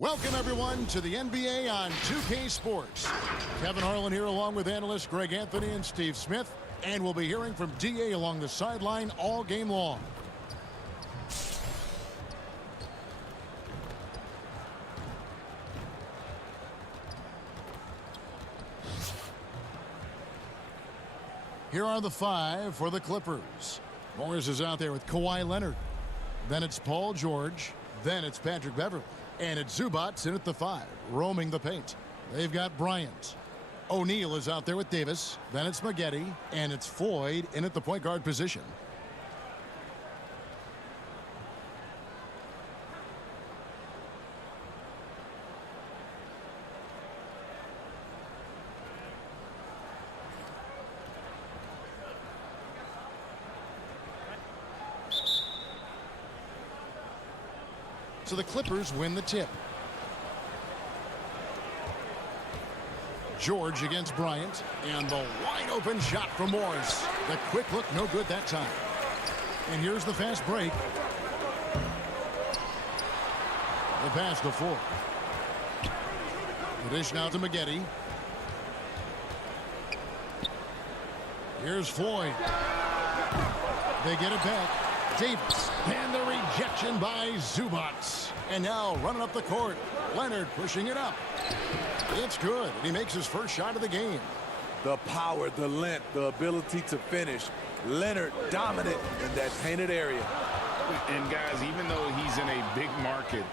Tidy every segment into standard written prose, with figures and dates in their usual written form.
Welcome, everyone, to the NBA on 2K Sports. Kevin Harlan here along with analysts Greg Anthony and Steve Smith. And we'll be hearing from DA along the sideline all game long. Here are the five for the Clippers. Morris is out there with Kawhi Leonard. Then it's Paul George. Then it's Patrick Beverley. And it's Zubac in at the 5, roaming the paint. They've got Bryant. O'Neal is out there with Davis. Then it's Maggette. And it's Floyd in at the point guard position. So the Clippers win the tip. George against Bryant, and the wide open shot from Morris. The quick look, no good that time. And here's the fast break. The pass to Ford. The dish now to Maggette. Here's Floyd. They get it back. Davis, and the rejection by Zubac. And now running up the court, Leonard pushing it up. It's good, and he makes his first shot of the game. The power, the length, the ability to finish. Leonard dominant in that painted area. And guys, even though he's in a big market,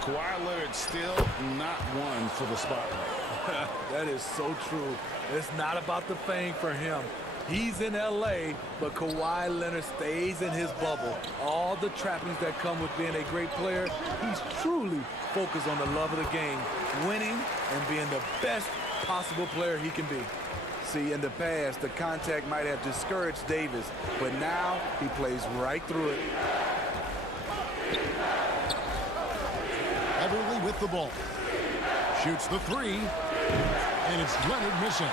Kawhi Leonard's still not one for the spotlight. That is so true. It's not about the fame for him. He's in L.A., but Kawhi Leonard stays in his bubble. All the trappings that come with being a great player, he's truly focused on the love of the game, winning and being the best possible player he can be. See, in the past, the contact might have discouraged Davis, but now he plays right through it. Beverley with the ball. Shoots the 3, and it's Leonard missing.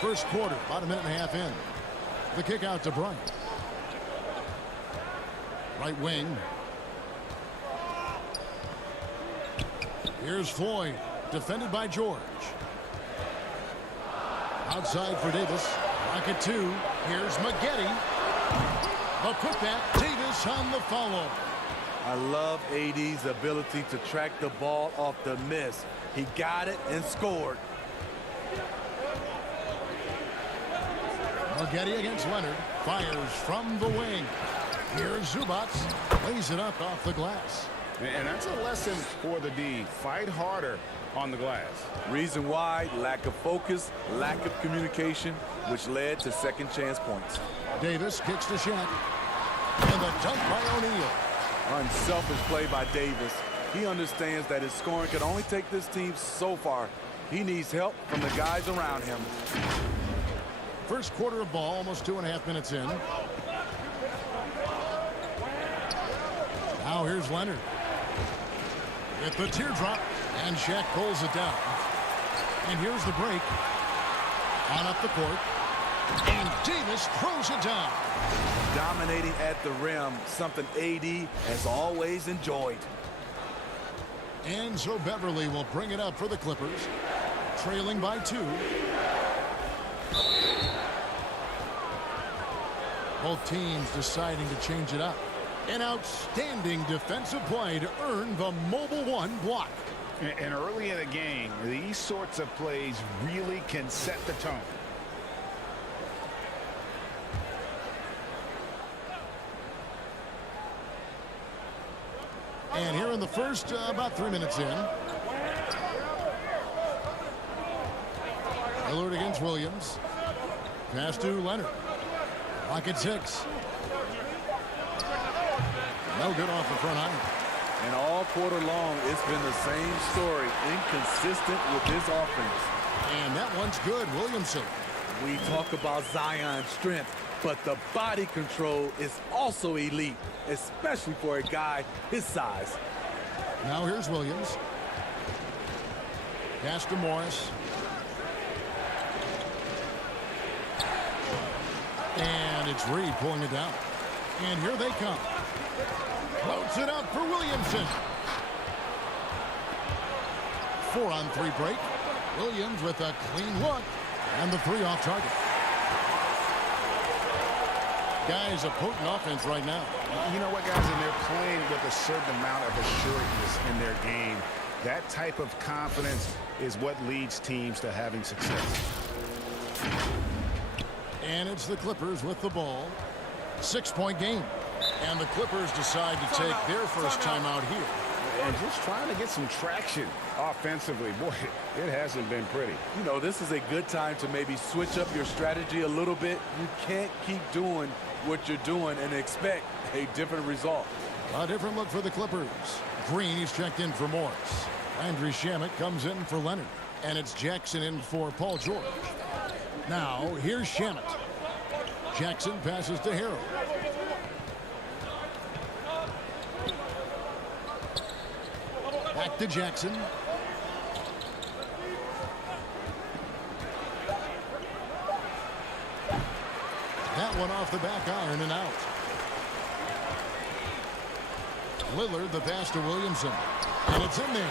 First quarter, about a minute and a half in. The kick out to Bryant. Right wing. Here's Floyd, defended by George. Outside for Davis. Rocket 2. Here's Maggette. The putback. Davis on the follow. I love AD's ability to track the ball off the miss. He got it and scored. Maggette against Leonard. Fires from the wing. Here's Zubac. Lays it up off the glass. And that's a lesson for the D. Fight harder on the glass. Reason why, lack of focus, lack of communication, which led to second chance points. Davis kicks the shot. And the dunk by O'Neal. Unselfish play by Davis. He understands that his scoring can only take this team so far. He needs help from the guys around him. First quarter of ball, almost 2.5 minutes in. Now here's Leonard. With the teardrop, and Shaq pulls it down. And here's the break. On up the court. And Davis throws it down. Dominating at the rim, something AD has always enjoyed. And so Beverley will bring it up for the Clippers. Trailing by 2. Both teams deciding to change it up. An outstanding defensive play to earn the Mobile One block. And early in the game, these sorts of plays really can set the tone. And here in the first, about 3 minutes in. Lillard against Williams. Pass to Leonard. Clock at 6. No good off the front iron. And all quarter long, it's been the same story. Inconsistent with his offense. And that one's good. Williamson. We talk about Zion's strength, but the body control is also elite, especially for a guy his size. Now here's Williams. Pass to Morris. And it's Reed pulling it down. And here they come. Floats it up for Williamson. 4-on-3 break. Williams with a clean look. And the three off target. Guys, a potent offense right now. You know what, guys? And they're playing with a certain amount of assuredness in their game. That type of confidence is what leads teams to having success. And it's the Clippers with the ball. 6-point game. And the Clippers decide to take their first timeout here. And just trying to get some traction offensively. Boy, it hasn't been pretty. You know, this is a good time to maybe switch up your strategy a little bit. You can't keep doing what you're doing and expect a different result. A different look for the Clippers. Green, he's checked in for Morris. Andrew Shamet comes in for Leonard. And it's Jackson in for Paul George. Now, here's Shamet. Jackson passes to Harrell. Back to Jackson. That one off the back iron and out. Lillard the pass to Williamson. And it's in there.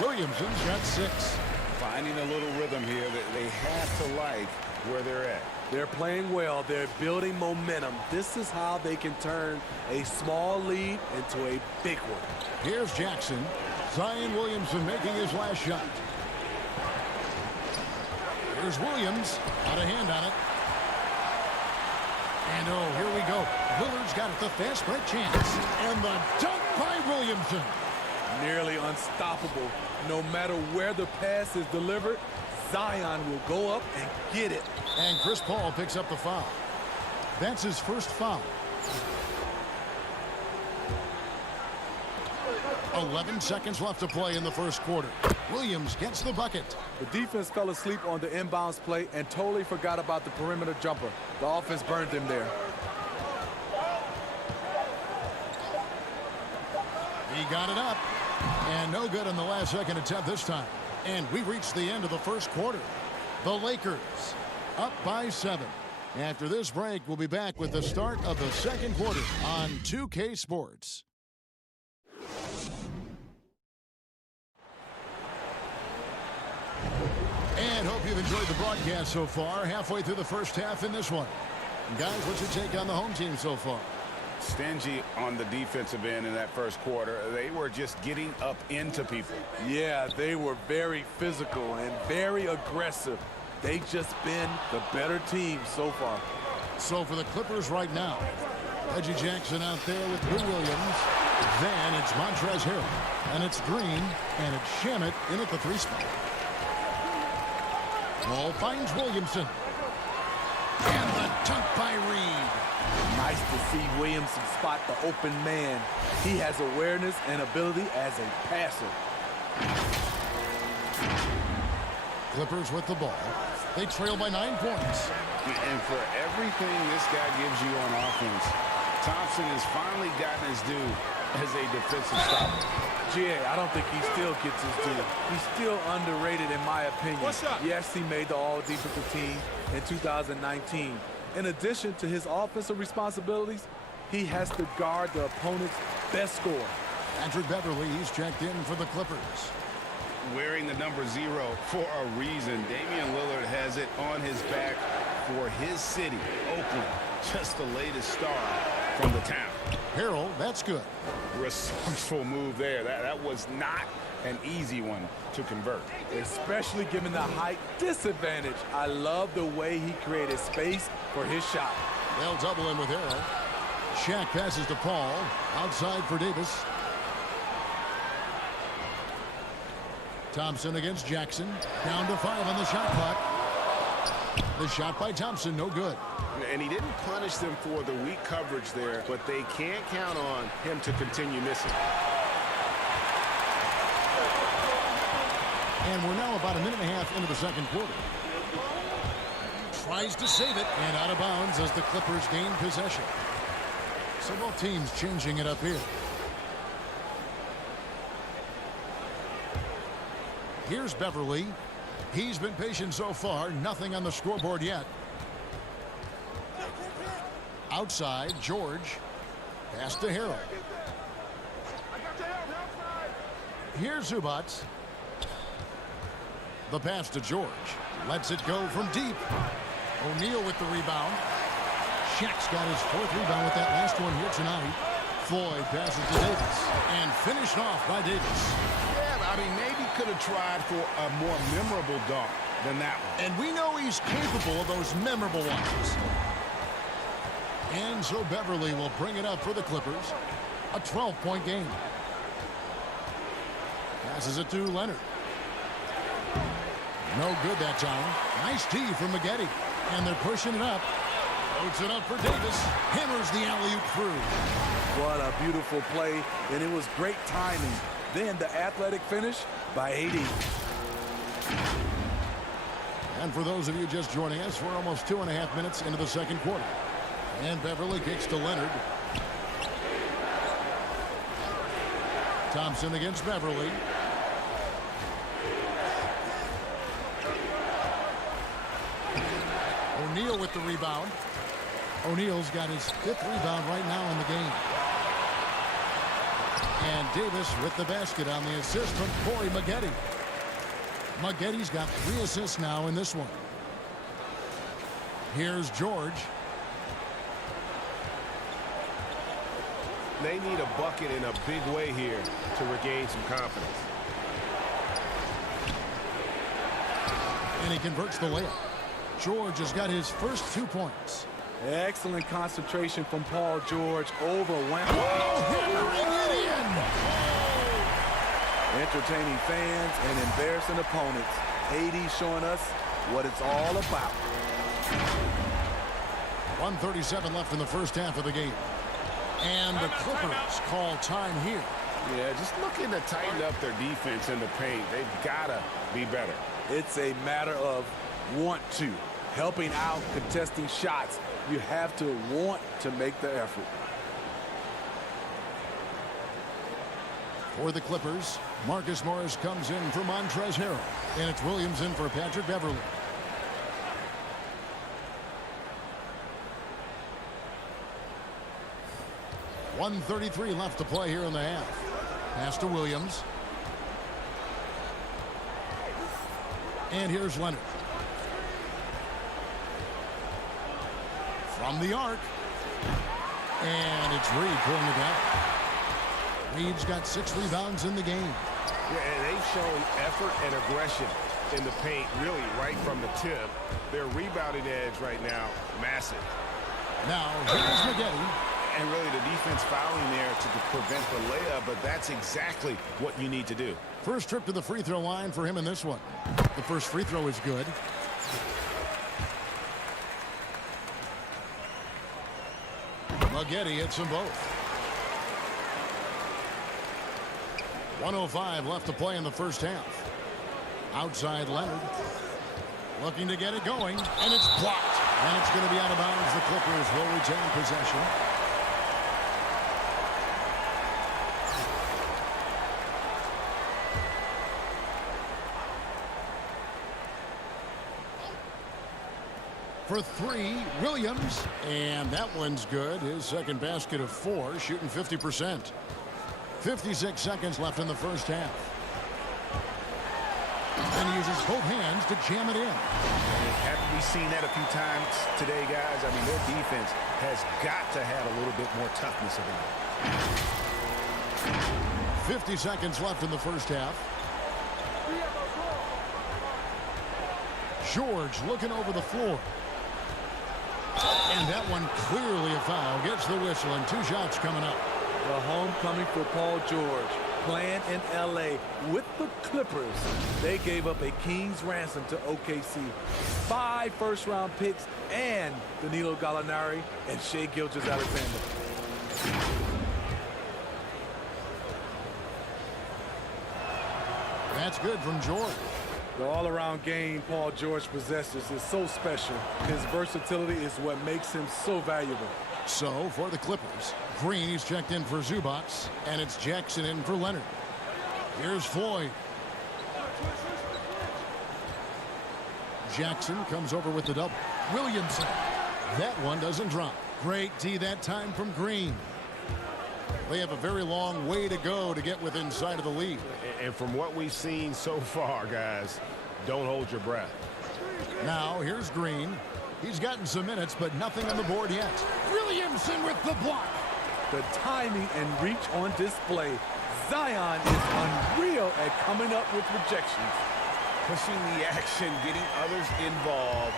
Williamson's got 6. Finding a little rhythm here that they have to like where they're at. They're playing well. They're building momentum. This is how they can turn a small lead into a big one. Here's Jackson. Zion Williamson making his last shot. Here's Williams. Got a hand on it. And oh, here we go. Lillard's got it, the fast break chance. And the dunk by Williamson. Nearly unstoppable. No matter where the pass is delivered, Zion will go up and get it. And Chris Paul picks up the foul. That's his first foul. 11 seconds left to play in the first quarter. Williams gets the bucket. The defense fell asleep on the inbounds play and totally forgot about the perimeter jumper. The offense burned them there. He got it up. And no good on the last second attempt this time. And we reached the end of the first quarter. The Lakers up by 7. After this break, we'll be back with the start of the second quarter on 2K Sports. And hope you've enjoyed the broadcast so far. Halfway through the first half in this one. Guys, what's your take on the home team so far? Stingy on the defensive end in that first quarter. They were just getting up into people. Yeah, they were very physical and very aggressive. They've just been the better team so far. So for the Clippers right now, Reggie Jackson out there with Lou Williams. Then it's Montrezl Harrell. And it's Green. And it's Shamet in at the 3 spot. Ball finds Williamson. And the dunk by Reed. Nice to see Williamson spot the open man. He has awareness and ability as a passer. Clippers with the ball. They trail by 9 points. And for everything this guy gives you on offense, Thompson has finally gotten his due as a defensive stopper. I don't think he still gets his due. He's still underrated in my opinion. What's up? Yes, he made the all-defensive team in 2019. In addition to his offensive responsibilities, he has to guard the opponent's best scorer. Patrick Beverly, he's checked in for the Clippers. Wearing the number 0 for a reason. Damian Lillard has it on his back for his city, Oakland. Just the latest star from the town. Harrell, that's good. Resourceful move there. That was not an easy one to convert. Especially given the height disadvantage. I love the way he created space for his shot. They'll double in with Harrell. Shaq passes to Paul. Outside for Davis. Thompson against Jackson. Down to 5 on the shot clock. The shot by Thompson, no good. And he didn't punish them for the weak coverage there, but they can't count on him to continue missing. And we're now about a minute and a half into the second quarter. Tries to save it, and out of bounds as the Clippers gain possession. So both teams changing it up here. Here's Beverly. He's been patient so far. Nothing on the scoreboard yet. Outside, George. Pass to Harold. Here's Zubac. The pass to George. Lets it go from deep. O'Neal with the rebound. Shaq's got his 4th rebound with that last one here tonight. Floyd passes to Davis. And finished off by Davis. Yeah, I mean, maybe could have tried for a more memorable dunk than that one. And we know he's capable of those memorable ones. And so Beverly will bring it up for the Clippers. A 12-point game. Passes it to Leonard. No good that time. Nice tee from Maggette. And they're pushing it up. Floats it up for Davis. Hammers the alley-oop through. What a beautiful play, and it was great timing. Then the athletic finish by AD. And for those of you just joining us, we're almost 2.5 minutes into the second quarter. And Beverly kicks to Leonard. Thompson against Beverly. O'Neal with the rebound. O'Neal's got his 5th rebound right now in the game. And Davis with the basket on the assist from Corey Maggette. Maggette's got 3 assists now in this one. Here's George. They need a bucket in a big way here to regain some confidence. And he converts the layup. George has got his first 2 points. Excellent concentration from Paul George. Overwhelming. Hammering it in. Entertaining fans and embarrassing opponents. AD showing us what it's all about. 1:37 left in the first half of the game. And the Clippers call time here. Yeah, just looking to tighten up their defense in the paint. They've got to be better. It's a matter of want to. Helping out, contesting shots. You have to want to make the effort. For the Clippers, Marcus Morris comes in for Montrezl Harrell. And it's Williams in for Patrick Beverly. .133 left to play here in the half. Pass to Williams. And here's Leonard. From the arc. And it's Reed pulling it down. Reed's got 6 rebounds in the game. Yeah, and they've shown effort and aggression in the paint, really right from the tip. Their rebounding edge right now, massive. Now, here's Maggette. And really the defense fouling there to prevent the layup, but that's exactly what you need to do. First trip to the free throw line for him in this one. The first free throw is good. Maggette hits them both. 1:05 left to play in the first half. Outside Leonard. Looking to get it going, and it's blocked. And it's going to be out of bounds. The Clippers will retain possession. For 3, Williams. And that one's good. His second basket of 4, shooting 50%. 56 seconds left in the first half. And he uses both hands to jam it in. Haven't we seen that a few times today, guys? I mean, their defense has got to have a little bit more toughness about it. 50 seconds left in the first half. George looking over the floor. And that one clearly a foul. Gets the whistle, and 2 shots coming up. The homecoming for Paul George. Playing in L.A. with the Clippers. They gave up a king's ransom to OKC. 5 first-round picks and Danilo Gallinari and Shai Gilgeous-Alexander. That's good from George. The all-around game Paul George possesses is so special. His versatility is what makes him so valuable. So, for the Clippers, Green, he's checked in for Zubac, and it's Jackson in for Leonard. Here's Floyd. Jackson comes over with the double. Williamson. That one doesn't drop. Great D that time from Green. They have a very long way to go to get within sight of the lead. And from what we've seen so far, guys, don't hold your breath. Now, here's Green. He's gotten some minutes, but nothing on the board yet. Williamson with the block. The timing and reach on display. Zion is unreal at coming up with rejections. Pushing the action, getting others involved.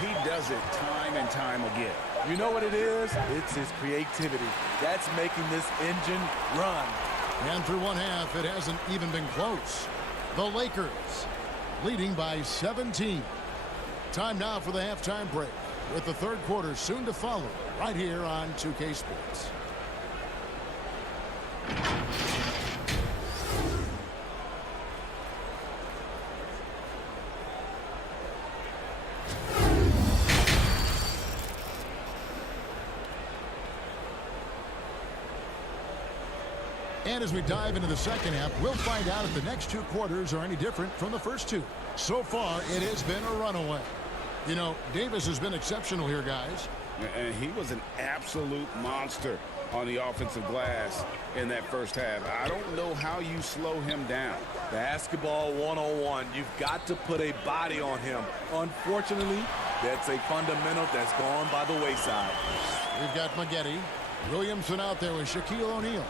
He does it time and time again. You know what it is? It's his creativity. That's making this engine run. And through one half, it hasn't even been close. The Lakers leading by 17. Time now for the halftime break, with the third quarter soon to follow right here on 2K Sports. And as we dive into the second half, we'll find out if the next two quarters are any different from the first two. So far, it has been a runaway. You know, Davis has been exceptional here, guys. And he was an absolute monster on the offensive glass in that first half. I don't know how you slow him down. Basketball 101. You've got to put a body on him. Unfortunately, that's a fundamental that's gone by the wayside. We've got Maggette, Williamson out there with Shaquille O'Neal.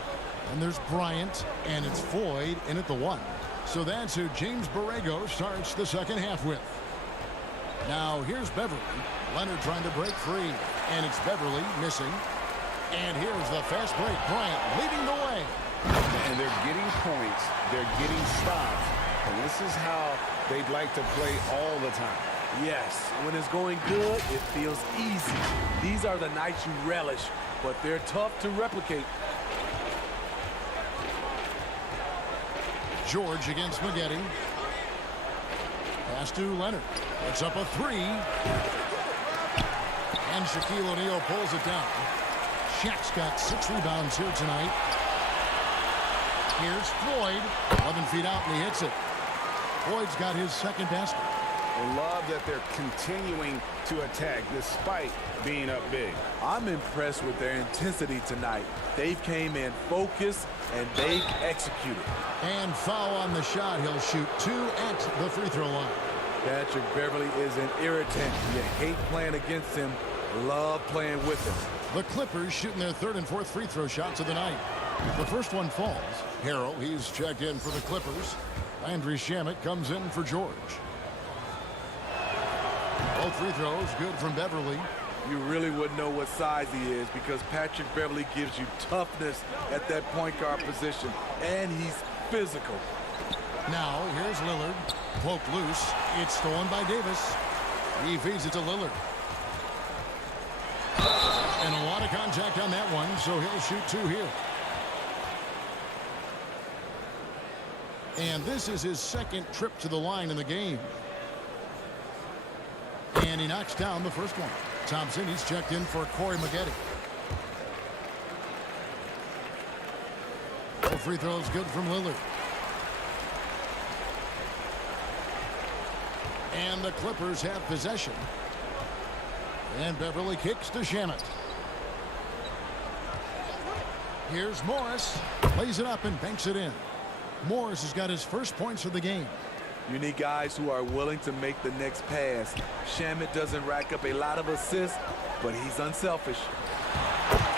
And there's Bryant, and it's Floyd in at the 1. So that's who James Borrego starts the second half with. Now here's Beverly. Leonard trying to break free, and it's Beverly missing. And here's the fast break. Bryant leading the way. And they're getting points. They're getting stops. And this is how they'd like to play all the time. Yes, when it's going good, it feels easy. These are the nights you relish, but they're tough to replicate. George against Maggette. Pass to Leonard. It's up a 3. And Shaquille O'Neal pulls it down. Shaq's got 6 rebounds here tonight. Here's Floyd. 11 feet out, and he hits it. Floyd's got his second basket. I love that they're continuing to attack despite being up big. I'm impressed with their intensity tonight. They came in focused, and they've executed. And foul on the shot. He'll shoot 2 at the free throw line. Patrick Beverly is an irritant. You hate playing against him, love playing with him. The Clippers shooting their third and fourth free throw shots of the night. The first one falls. Harrell, he's checked in for the Clippers. Landry Shamet comes in for George. Both free throws good from Beverly. You really wouldn't know what size he is because Patrick Beverly gives you toughness at that point guard position, and he's physical. Now, here's Lillard. Poked loose. It's stolen by Davis. He feeds it to Lillard. And a lot of contact on that one, so he'll shoot 2 here. And this is his second trip to the line in the game. And he knocks down the first one. Thompson, he's checked in for Corey Maggette. The free throw is good from Lillard. And the Clippers have possession. And Beverly kicks to Shamet. Here's Morris. Lays it up and banks it in. Morris has got his first points of the game. You need guys who are willing to make the next pass. Shamet doesn't rack up a lot of assists, but he's unselfish.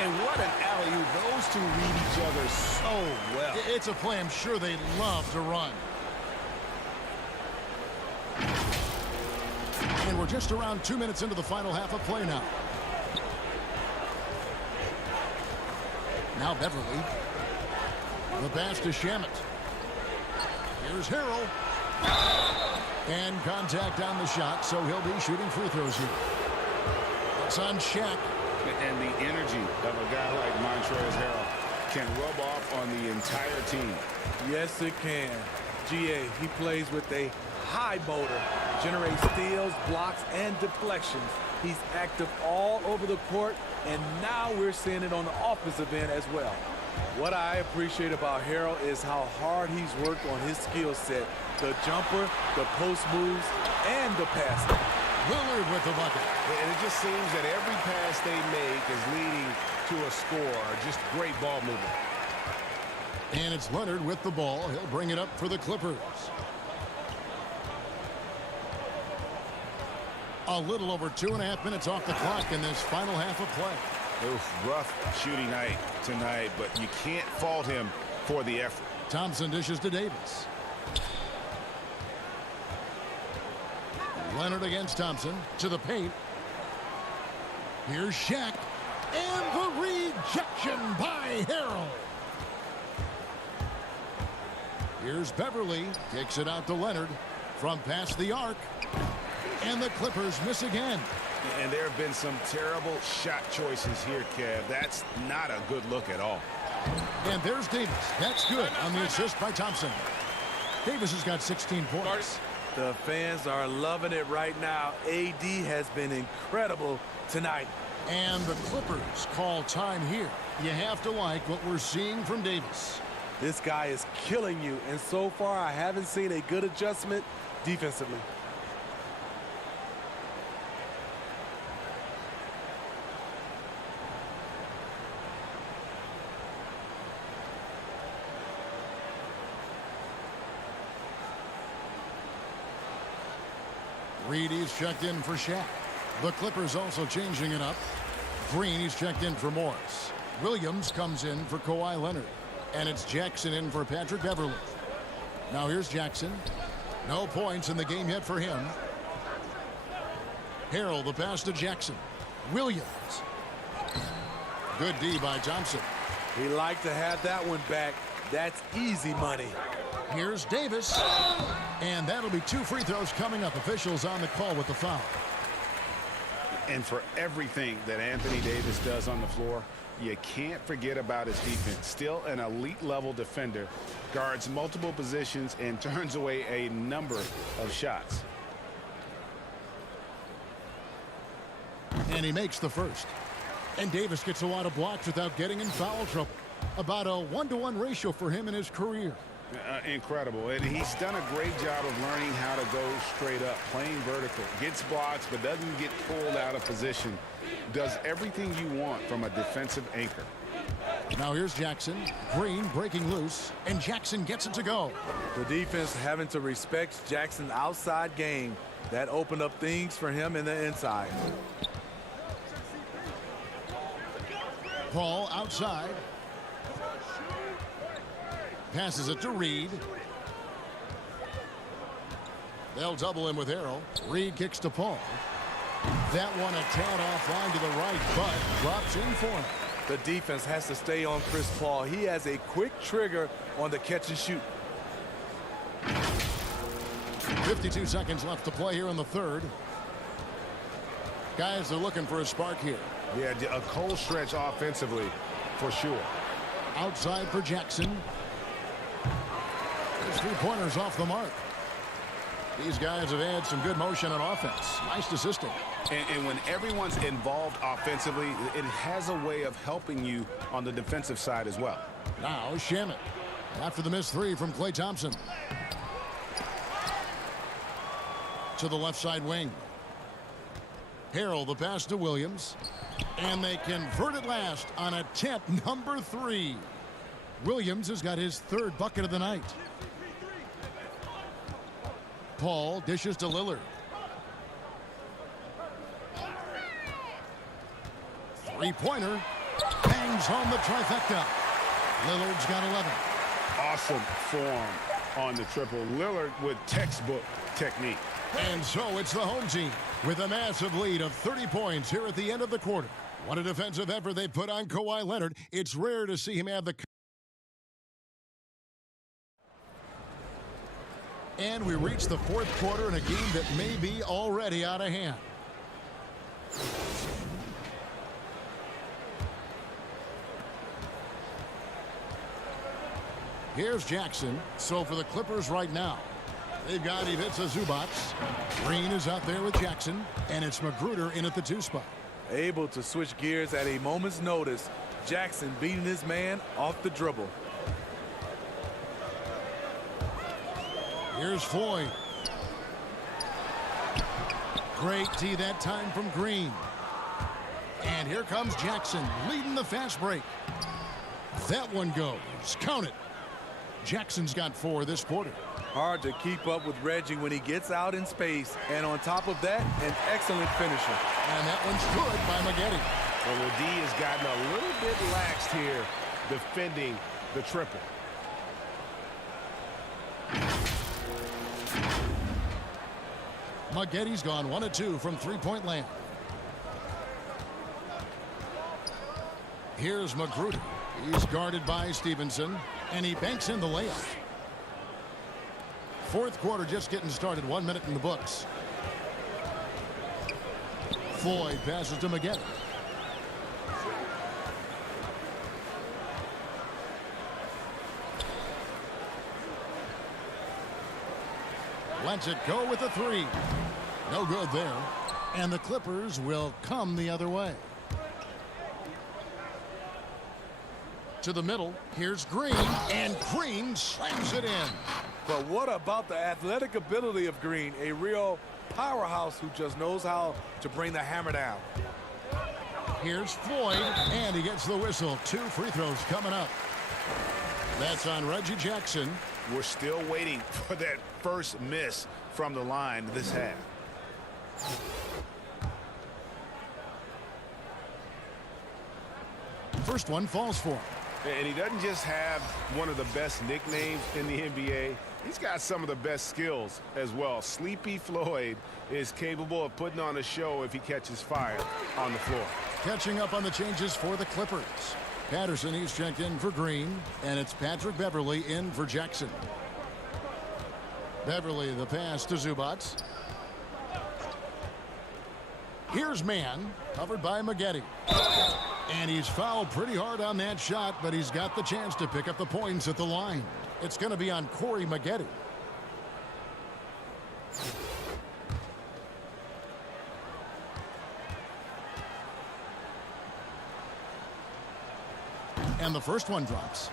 And what an alley-oop. Those two read each other so well. It's a play I'm sure they love to run. And we're just around 2 minutes into the final half of play now. Now Beverly. The pass to Shamet. Here's Harrell. And contact on the shot, so he'll be shooting free throws here. It's on Shaq. And the energy of a guy like Montrezl Harrell can rub off on the entire team. Yes, it can. GA, he plays with a high motor, generates steals, blocks, and deflections. He's active all over the court, and now we're seeing it on the offensive end as well. What I appreciate about Harrell is how hard he's worked on his skill set. The jumper, the post moves, and the passing. Lillard with the bucket. And it just seems that every pass they make is leading to a score. Just great ball movement. And it's Leonard with the ball. He'll bring it up for the Clippers. A little over 2.5 minutes off the clock in this final half of play. Oof, rough shooting night tonight, but you can't fault him for the effort. Thompson dishes to Davis. Leonard against Thompson to the paint. Here's Shaq. And the rejection by Harrell. Here's Beverly. Kicks it out to Leonard from past the arc. And the Clippers miss again. And there have been some terrible shot choices here, Kev. That's not a good look at all. And there's Davis. That's good on the assist by Thompson. Davis has got 16 points. The fans are loving it right now. AD has been incredible tonight. And the Clippers call time here. You have to like what we're seeing from Davis. This guy is killing you, and so far I haven't seen a good adjustment defensively. Reed, he's checked in for Shaq. The Clippers also changing it up. Green, he's checked in for Morris. Williams comes in for Kawhi Leonard. And it's Jackson in for Patrick Beverly. Now here's Jackson. No points in the game yet for him. Harrell, the pass to Jackson. Williams. Good D by Thompson. He liked to have that one back. That's easy money. Here's Davis. And that'll be 2 free throws coming up. Officials on the call with the foul. And for everything that Anthony Davis does on the floor, you can't forget about his defense. Still an elite level defender, guards multiple positions and turns away a number of shots. And he makes the first. And Davis gets a lot of blocks without getting in foul trouble. About a 1-to-1 ratio for him in his career. Incredible. And he's done a great job of learning how to go straight up, playing vertical. Gets blocks but doesn't get pulled out of position. Does everything you want from a defensive anchor. Now here's Jackson. Green breaking loose. And Jackson gets it to go. The defense having to respect Jackson's outside game. That opened up things for him in the inside. Paul outside. Passes it to Reed. They'll double him with Harrell. Reed kicks to Paul. That one a tad offline to the right, but drops in for him. The defense has to stay on Chris Paul. He has a quick trigger on the catch and shoot. 52 seconds left to play here in the third. Guys are looking for a spark here. Yeah, a cold stretch offensively for sure. Outside for Jackson. His 3-pointers off the mark. These guys have had some good motion on offense. Nice assisting. And when everyone's involved offensively, it has a way of helping you on the defensive side as well. Now Shamet after the missed 3 from Klay Thompson. To the left side wing. Harrell the pass to Williams. And they convert it last on attempt number 3. Williams has got his 3rd bucket of the night. Paul dishes to Lillard. 3-pointer. Bangs home the trifecta. Lillard's got 11. Awesome form on the triple. Lillard with textbook technique. And so it's the home team with a massive lead of 30 points here at the end of the quarter. What a defensive effort they put on Kawhi Leonard. It's rare to see him have the... And we reach the 4th quarter in a game that may be already out of hand. Here's Jackson. So for the Clippers right now, they've got Ivica Zubac. Green is out there with Jackson, and it's Magruder in at the 2 spot. Able to switch gears at a moment's notice. Jackson beating his man off the dribble. Here's Floyd. Great tee that time from Green. And here comes Jackson leading the fast break. That one goes. Count it. Jackson's got 4 this quarter. Hard to keep up with Reggie when he gets out in space. And on top of that, an excellent finisher. And that one's good by Maggette. Well, the D has gotten a little bit laxed here defending the triple. Maggette's gone 1 of 2 from three-point land. Here's Magruder. He's guarded by Stevenson, and he banks in the layup. Fourth quarter just getting started. 1 minute in the books. Floyd passes to Maggette. Lets it go with a 3. No good there. And the Clippers will come the other way. To the middle. Here's Green. And Green slams it in. But what about the athletic ability of Green? A real powerhouse who just knows how to bring the hammer down. Here's Floyd. And he gets the whistle. 2 free throws coming up. That's on Reggie Jackson. We're still waiting for that first miss from the line this half. First one falls for him. And he doesn't just have one of the best nicknames in the NBA. He's got some of the best skills as well. Sleepy Floyd is capable of putting on a show if he catches fire on the floor. Catching up on the changes for the Clippers. Patterson, he's checked in for Green, and it's Patrick Beverley in for Jackson. Beverley, the pass to Zubac. Here's Mann, covered by Maggette. And he's fouled pretty hard on that shot, but he's got the chance to pick up the points at the line. It's going to be on Corey Maggette. And the first one drops.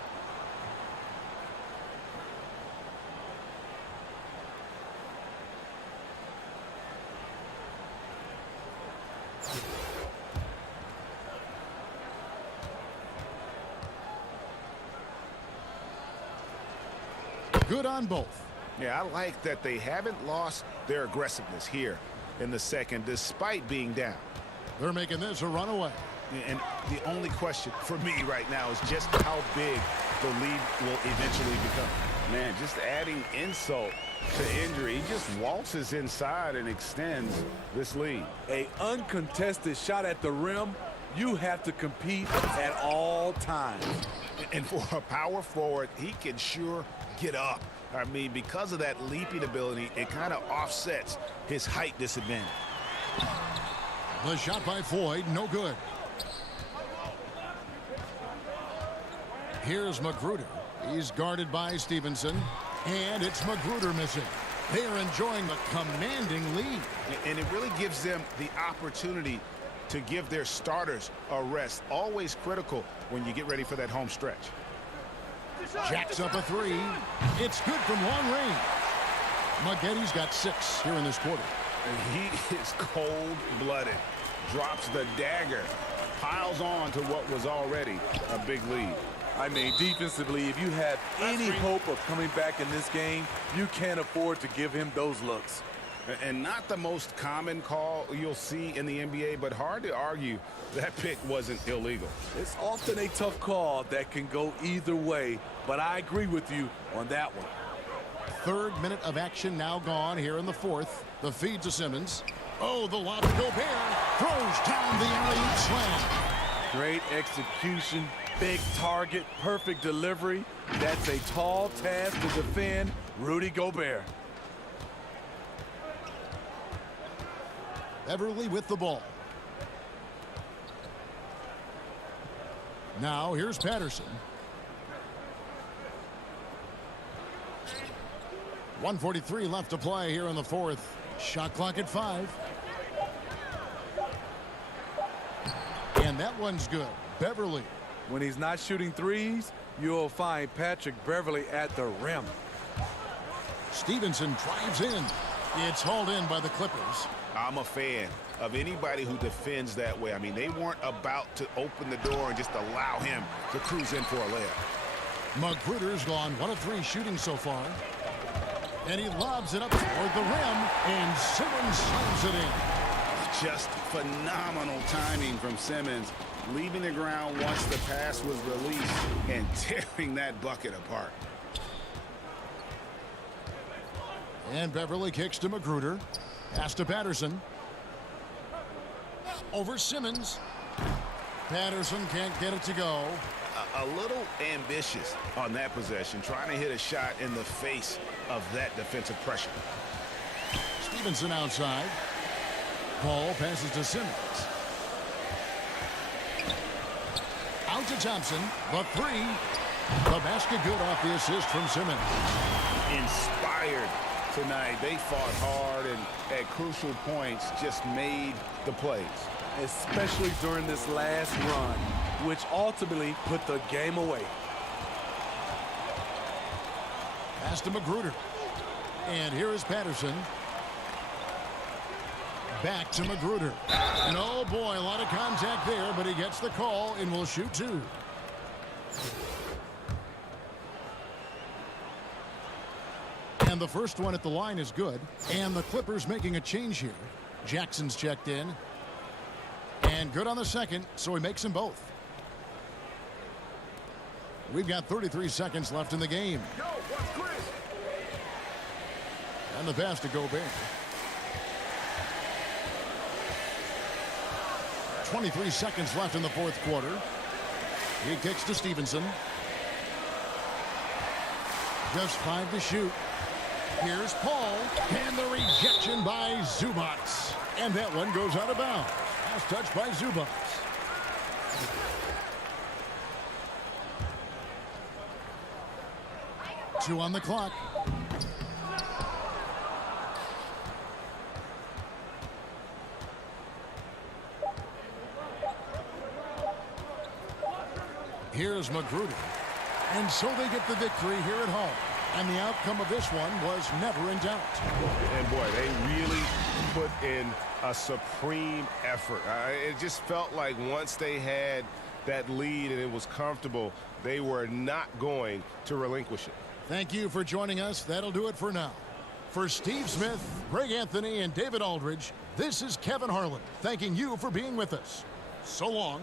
Good on both. Yeah, I like that they haven't lost their aggressiveness here in the second, despite being down. They're making this a runaway. And the only question for me right now is just how big the lead will eventually become. Man, just adding insult to injury, he just waltzes inside and extends this lead. An uncontested shot at the rim, you have to compete at all times. And for a power forward, he can sure get up. I mean, because of that leaping ability, it kind of offsets his height disadvantage. The shot by Floyd, no good. Here's Magruder. He's guarded by Stevenson. And it's Magruder missing. They are enjoying the commanding lead. And it really gives them the opportunity to give their starters a rest. Always critical when you get ready for that home stretch. Jacks up a 3. It's good from long range. Maggette's got 6 here in this quarter. And he is cold-blooded. Drops the dagger. Piles on to what was already a big lead. I mean, defensively, if you have any hope of coming back in this game, you can't afford to give him those looks. And not the most common call you'll see in the NBA, but hard to argue that pick wasn't illegal. It's often a tough call that can go either way, but I agree with you on that one. Third minute of action now gone here in the fourth. The feed to Simmons. Oh, the lob to Gobert. Throws down the alley-oop slam. Great execution, big target, perfect delivery. That's a tall task to defend Rudy Gobert. Beverley with the ball. Now here's Patterson. 1:43 left to play here in the fourth. Shot clock at 5. And that one's good. Beverley. When he's not shooting threes, you'll find Patrick Beverley at the rim. Stevenson drives in. It's hauled in by the Clippers. I'm a fan of anybody who defends that way. I mean, they weren't about to open the door and just allow him to cruise in for a layup. Magruder's gone 1 of 3 shooting so far. And he lobs it up toward the rim, and Simmons slams it in. Just phenomenal timing from Simmons, leaving the ground once the pass was released and tearing that bucket apart. And Beverly kicks to Magruder. Pass to Patterson. Over Simmons. Patterson can't get it to go. A little ambitious on that possession, trying to hit a shot in the face of that defensive pressure. Stevenson outside. Paul passes to Simmons. Out to Thompson. The 3. The basket good off the assist from Simmons. Inspired tonight. They fought hard and at crucial points just made the plays. Especially during this last run, which ultimately put the game away. Pass to Magruder. And here is Patterson. Back to Magruder. And oh boy, a lot of contact there, but he gets the call and will shoot 2. And the first one at the line is good. And the Clippers making a change here. Jackson's checked in. And good on the second, so he makes them both. We've got 33 seconds left in the game. And the pass to Gobert. 23 seconds left in the fourth quarter. He kicks to Stevenson. Just 5 to shoot. Here's Paul. And the rejection by Zubac. And that one goes out of bounds. Last touch by Zubac. 2 on the clock. Here's Magruder. And so they get the victory here at home. And the outcome of this one was never in doubt. And boy, they really put in a supreme effort. It just felt like once they had that lead and it was comfortable, they were not going to relinquish it. Thank you for joining us. That'll do it for now. For Steve Smith, Greg Anthony, and David Aldridge, this is Kevin Harlan thanking you for being with us. So long.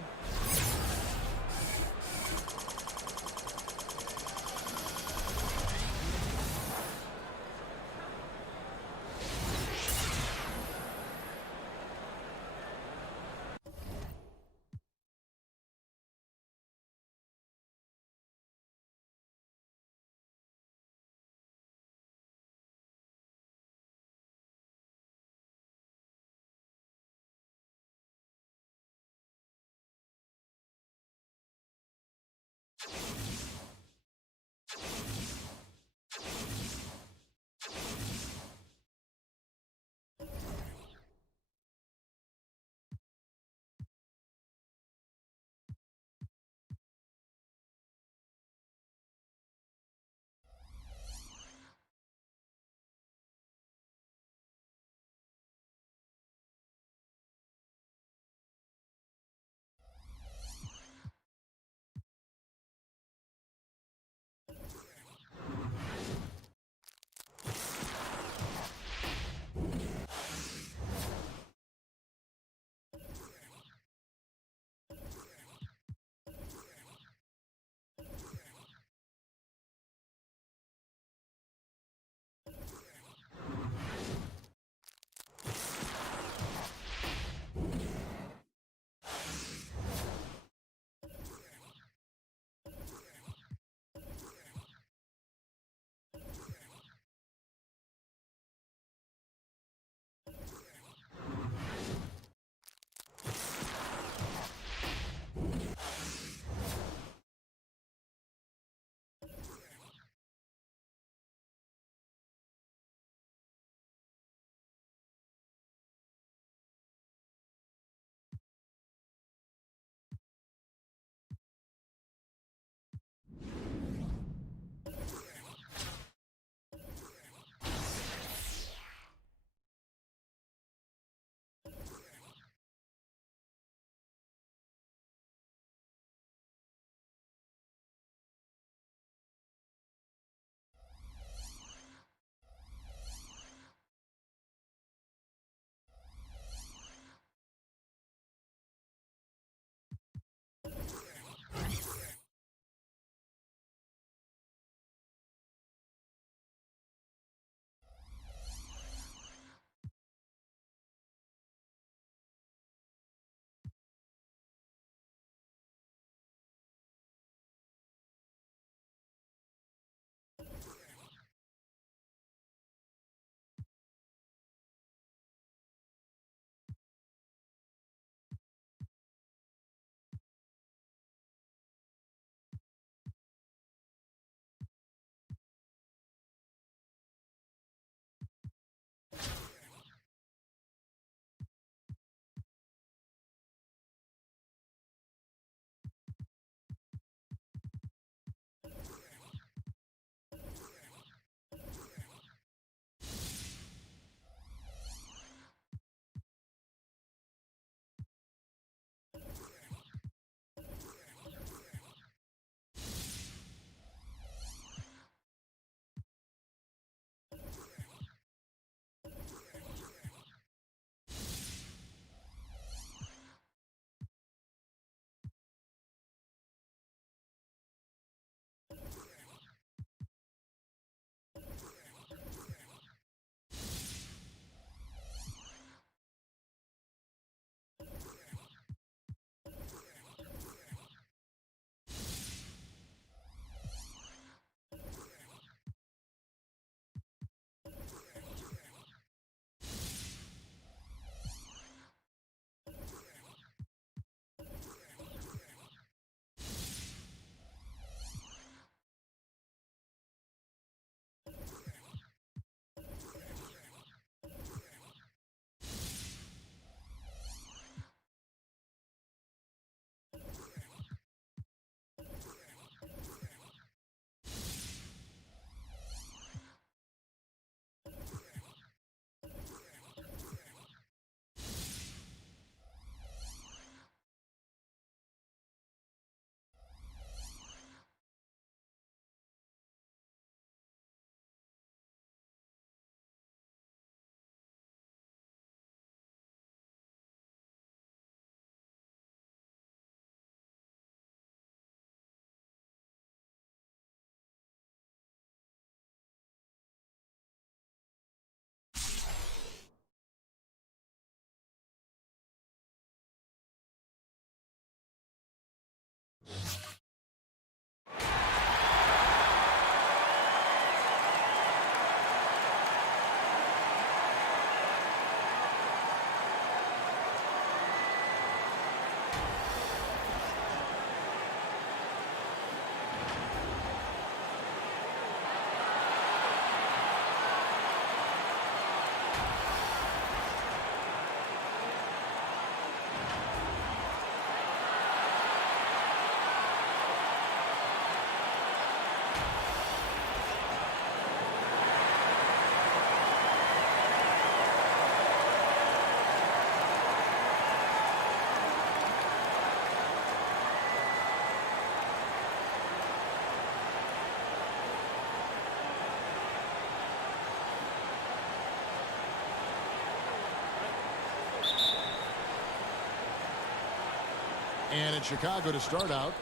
it's Chicago to start out.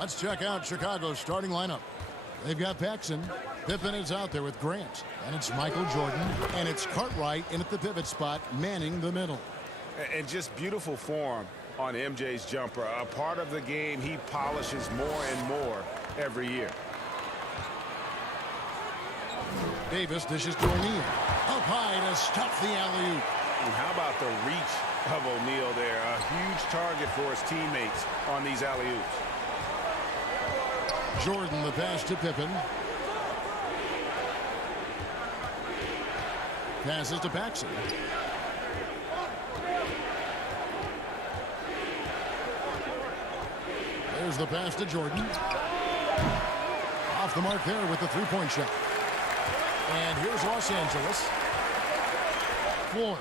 Let's check out Chicago's starting lineup. They've got Paxson. Pippen is out there with Grant. And it's Michael Jordan. And it's Cartwright in at the pivot spot, manning the middle. And just beautiful form on MJ's jumper. A part of the game he polishes more and more every year. Davis dishes to O'Neal. Up high to stuff the alley-oop. And how about the reach of O'Neal there? A huge target for his teammates on these alley-oops. Jordan the pass to Pippen. Passes to Paxson. There's the pass to Jordan. Off the mark there with the three-point shot. And here's Los Angeles. Floyd.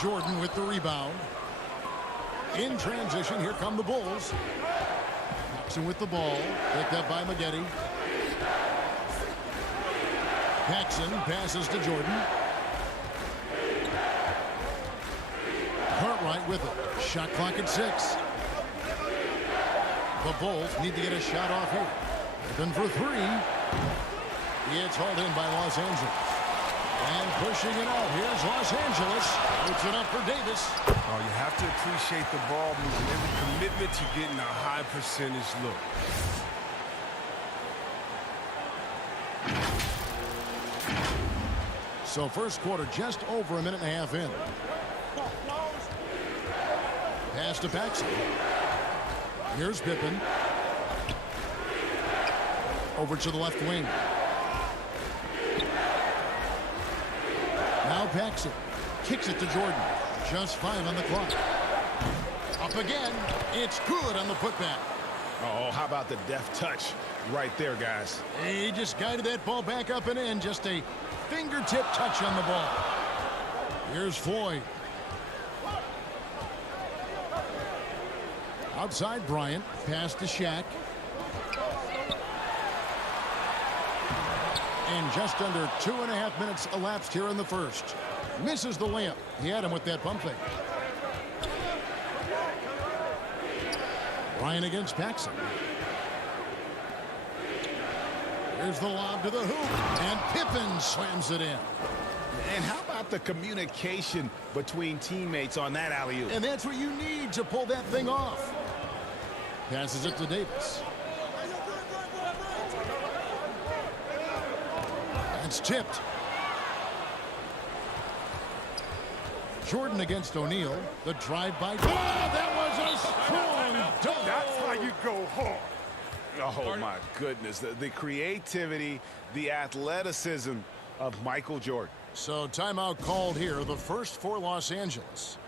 Jordan with the rebound. In transition, here come the Bulls. Paxson with the ball. Picked up by Maggette. Paxson passes to Jordan. Cartwright with it. Shot clock at 6. The Bulls need to get a shot off here. Open for 3. It's hauled in by Los Angeles. And pushing it out. Here's Los Angeles. Puts it up for Davis. Oh, you have to appreciate the ball movement and the commitment to getting a high percentage look. So first quarter just over a minute and a half in. Pass to Paxson. Here's Pippen. Over to the left wing. Now Paxson kicks it to Jordan. Just 5 on the clock. Up again. It's good on the putback. Oh, how about the deft touch right there, guys? He just guided that ball back up and in. Just a fingertip touch on the ball. Here's Floyd. Outside Bryant. Pass to Shaq. And just under 2.5 minutes elapsed here in the first. Misses the layup. He had him with that pump fake. Bryant against Paxson. Here's the lob to the hoop. And Pippen slams it in. And how about the communication between teammates on that alley-oop? And that's what you need to pull that thing off. Passes it to Davis. It's tipped. Jordan against O'Neal. The drive-by. Oh, that was a strong dunk. That's how you go hard. Oh, my goodness. The creativity, the athleticism of Michael Jordan. So timeout called here. The first for Los Angeles.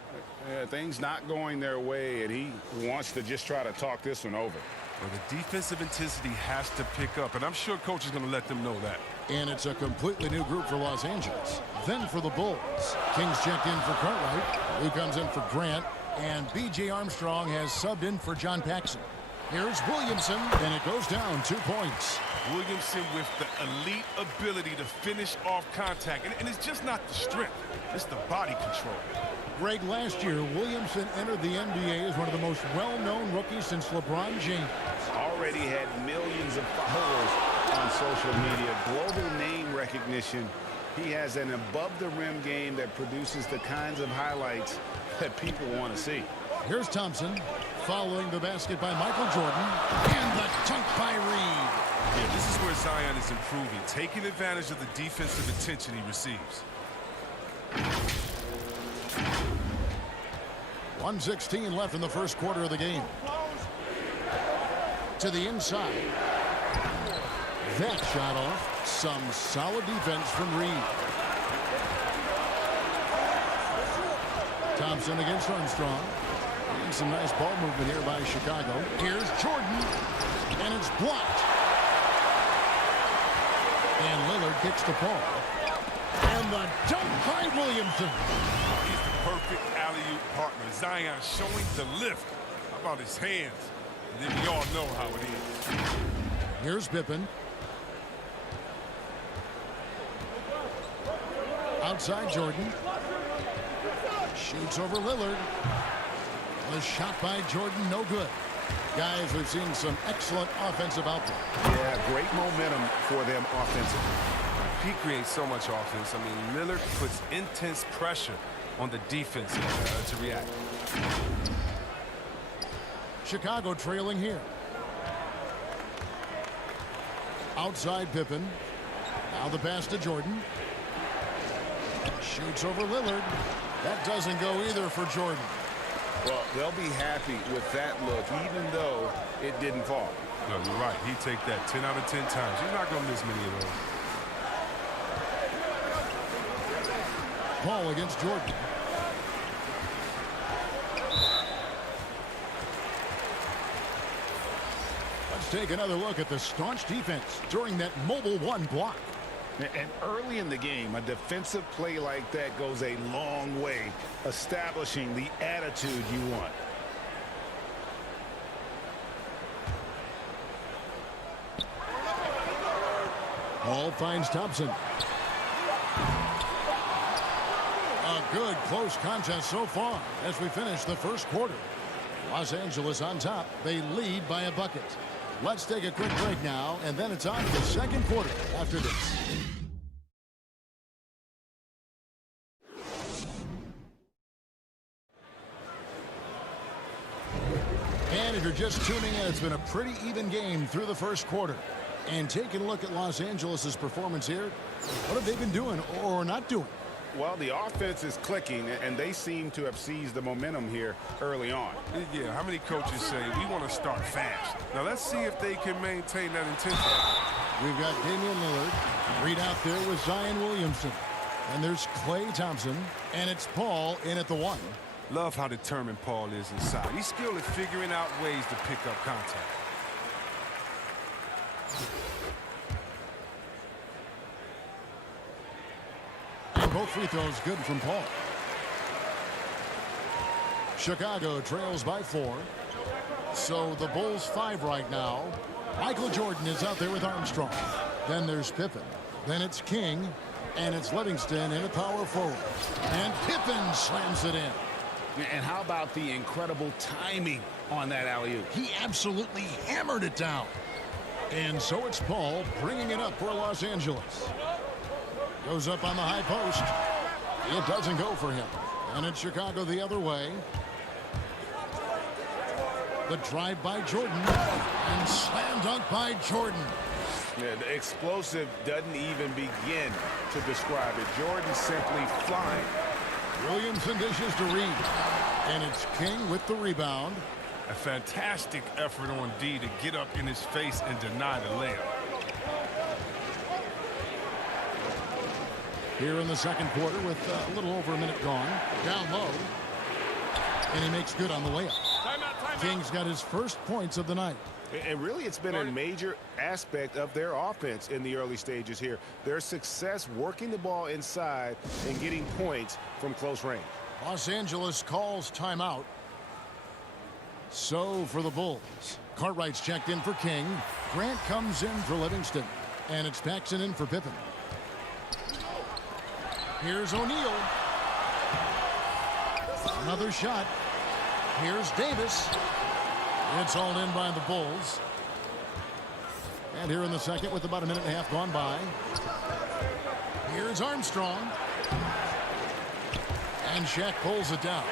Things not going their way, and he wants to just try to talk this one over. Well, the defensive intensity has to pick up, and I'm sure coach is going to let them know that. And it's a completely new group for Los Angeles. Then for the Bulls. Kings checked in for Cartwright. Lou comes in for Grant. And B.J. Armstrong has subbed in for John Paxson. Here's Williamson, and it goes down 2 points. Williamson with the elite ability to finish off contact. And it's just not the strength. It's the body control. Greg, last year, Williamson entered the NBA as one of the most well-known rookies since LeBron James. Already had millions of followers on social media. Global name recognition. He has an above-the-rim game that produces the kinds of highlights that people want to see. Here's Thompson, following the basket by Michael Jordan, and the dunk by Reed. Yeah, this is where Zion is improving, taking advantage of the defensive attention he receives. 1:16 left in the first quarter of the game. To the inside. That shot off. Some solid defense from Reed. Thompson against Armstrong. And some nice ball movement here by Chicago. Here's Jordan. And it's blocked. And Lillard kicks the ball. And the dunk by Williamson. He's the perfect alley-oop partner. Zion showing the lift. How about his hands? And then we all know how it is. Here's Pippen. Outside Jordan. Shoots over Lillard. The shot by Jordan, no good. Guys, we've seen some excellent offensive output. Yeah, great momentum for them offensively. He creates so much offense. I mean, Lillard puts intense pressure on the defense to react. Chicago trailing here. Outside Pippen. Now the pass to Jordan. Shoots over Lillard. That doesn't go either for Jordan. Well, they'll be happy with that look, even though it didn't fall. No, you're right. He take that 10 out of 10 times. You're not going to miss many of those. Paul against Jordan. Let's take another look at the staunch defense during that mobile one block. And early in the game, a defensive play like that goes a long way, establishing the attitude you want. Paul finds Thompson. A good close contest so far as we finish the first quarter. Los Angeles on top. They lead by a bucket. Let's take a quick break now, and then it's on to the second quarter after this. And if you're just tuning in, it's been a pretty even game through the first quarter. And taking a look at Los Angeles' performance here, what have they been doing or not doing? Well, the offense is clicking, and they seem to have seized the momentum here early on. Yeah, how many coaches say we want to start fast? Now, let's see if they can maintain that intensity. We've got Damian Lillard. Read out there with Zion Williamson. And there's Klay Thompson. And it's Paul in at the one. Love how determined Paul is inside. He's skilled at figuring out ways to pick up contact. And both free throws good from Paul. Chicago trails by 4. So the Bulls 5 right now. Michael Jordan is out there with Armstrong. Then there's Pippen. Then it's King. And it's Livingston in a power forward. And Pippen slams it in. And how about the incredible timing on that alley-oop? He absolutely hammered it down. And so it's Paul bringing it up for Los Angeles. Goes up on the high post. It doesn't go for him. And it's Chicago the other way. The drive by Jordan. And slam dunk by Jordan. Yeah, the explosive doesn't even begin to describe it. Jordan simply flying. Williamson dishes to Reed. And it's King with the rebound. A fantastic effort on D to get up in his face and deny the layup. Here in the second quarter with a little over a minute gone. Down low. And he makes good on the layup. King's got his first points of the night. And really, it's been a major aspect of their offense in the early stages here. Their success working the ball inside and getting points from close range. Los Angeles calls timeout. So for the Bulls, Cartwright's checked in for King. Grant comes in for Livingston. And it's Paxson in for Pippen. Here's O'Neal. Another shot. Here's Davis. It's all in by the Bulls. And here in the second with about a minute and a half gone by. Here's Armstrong. And Shaq pulls it down.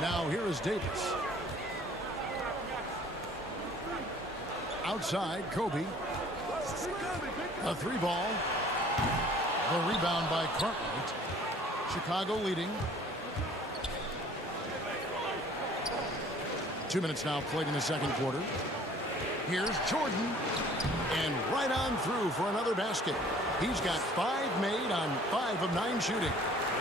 Now here is Davis. Outside, Kobe. A 3-ball. The rebound by Cartwright. Chicago leading. 2 minutes now played in the second quarter. Here's Jordan. And right on through for another basket. He's got 5 made on 5 of 9 shooting.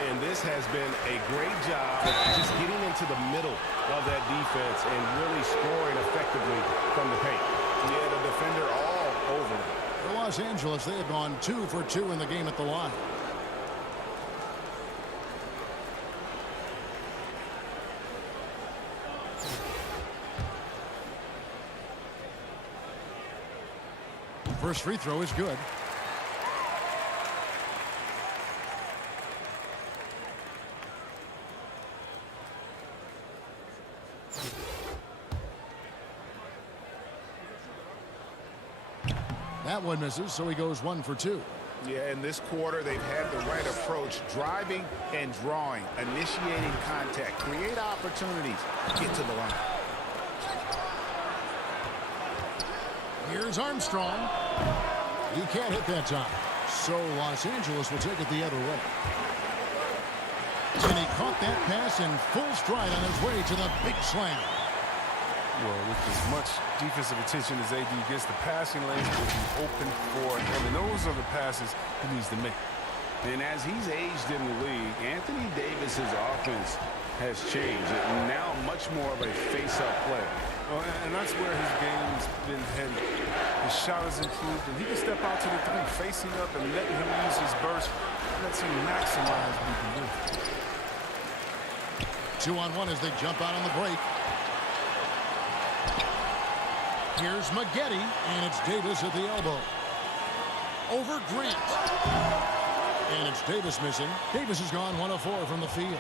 And this has been a great job of just getting into the middle of that defense and really scoring effectively from the paint. Yeah, the defender all over him. For Los Angeles, they have gone 2 for 2 in the game at the line. First free throw is good. That one misses, so he goes 1 for 2. Yeah, in this quarter, they've had the right approach, driving and drawing, initiating contact, create opportunities, get to the line. Here's Armstrong. He can't hit that time. So Los Angeles will take it the other way. And he caught that pass in full stride on his way to the big slam. Well, with as much defensive attention as AD gets, the passing lanes will be open for him, and those are the passes he needs to make. And as he's aged in the league, Anthony Davis's offense has changed. Now much more of a face-up player. Well, and that's where his game's been headed. His shot has improved, and he can step out to the three, facing up and letting him use his burst. Lets him maximize what he can do. 2-on-1 as they jump out on the break. Here's Maggette, and it's Davis at the elbow. Over Grant. And it's Davis missing. Davis has gone 1 of 4 from the field.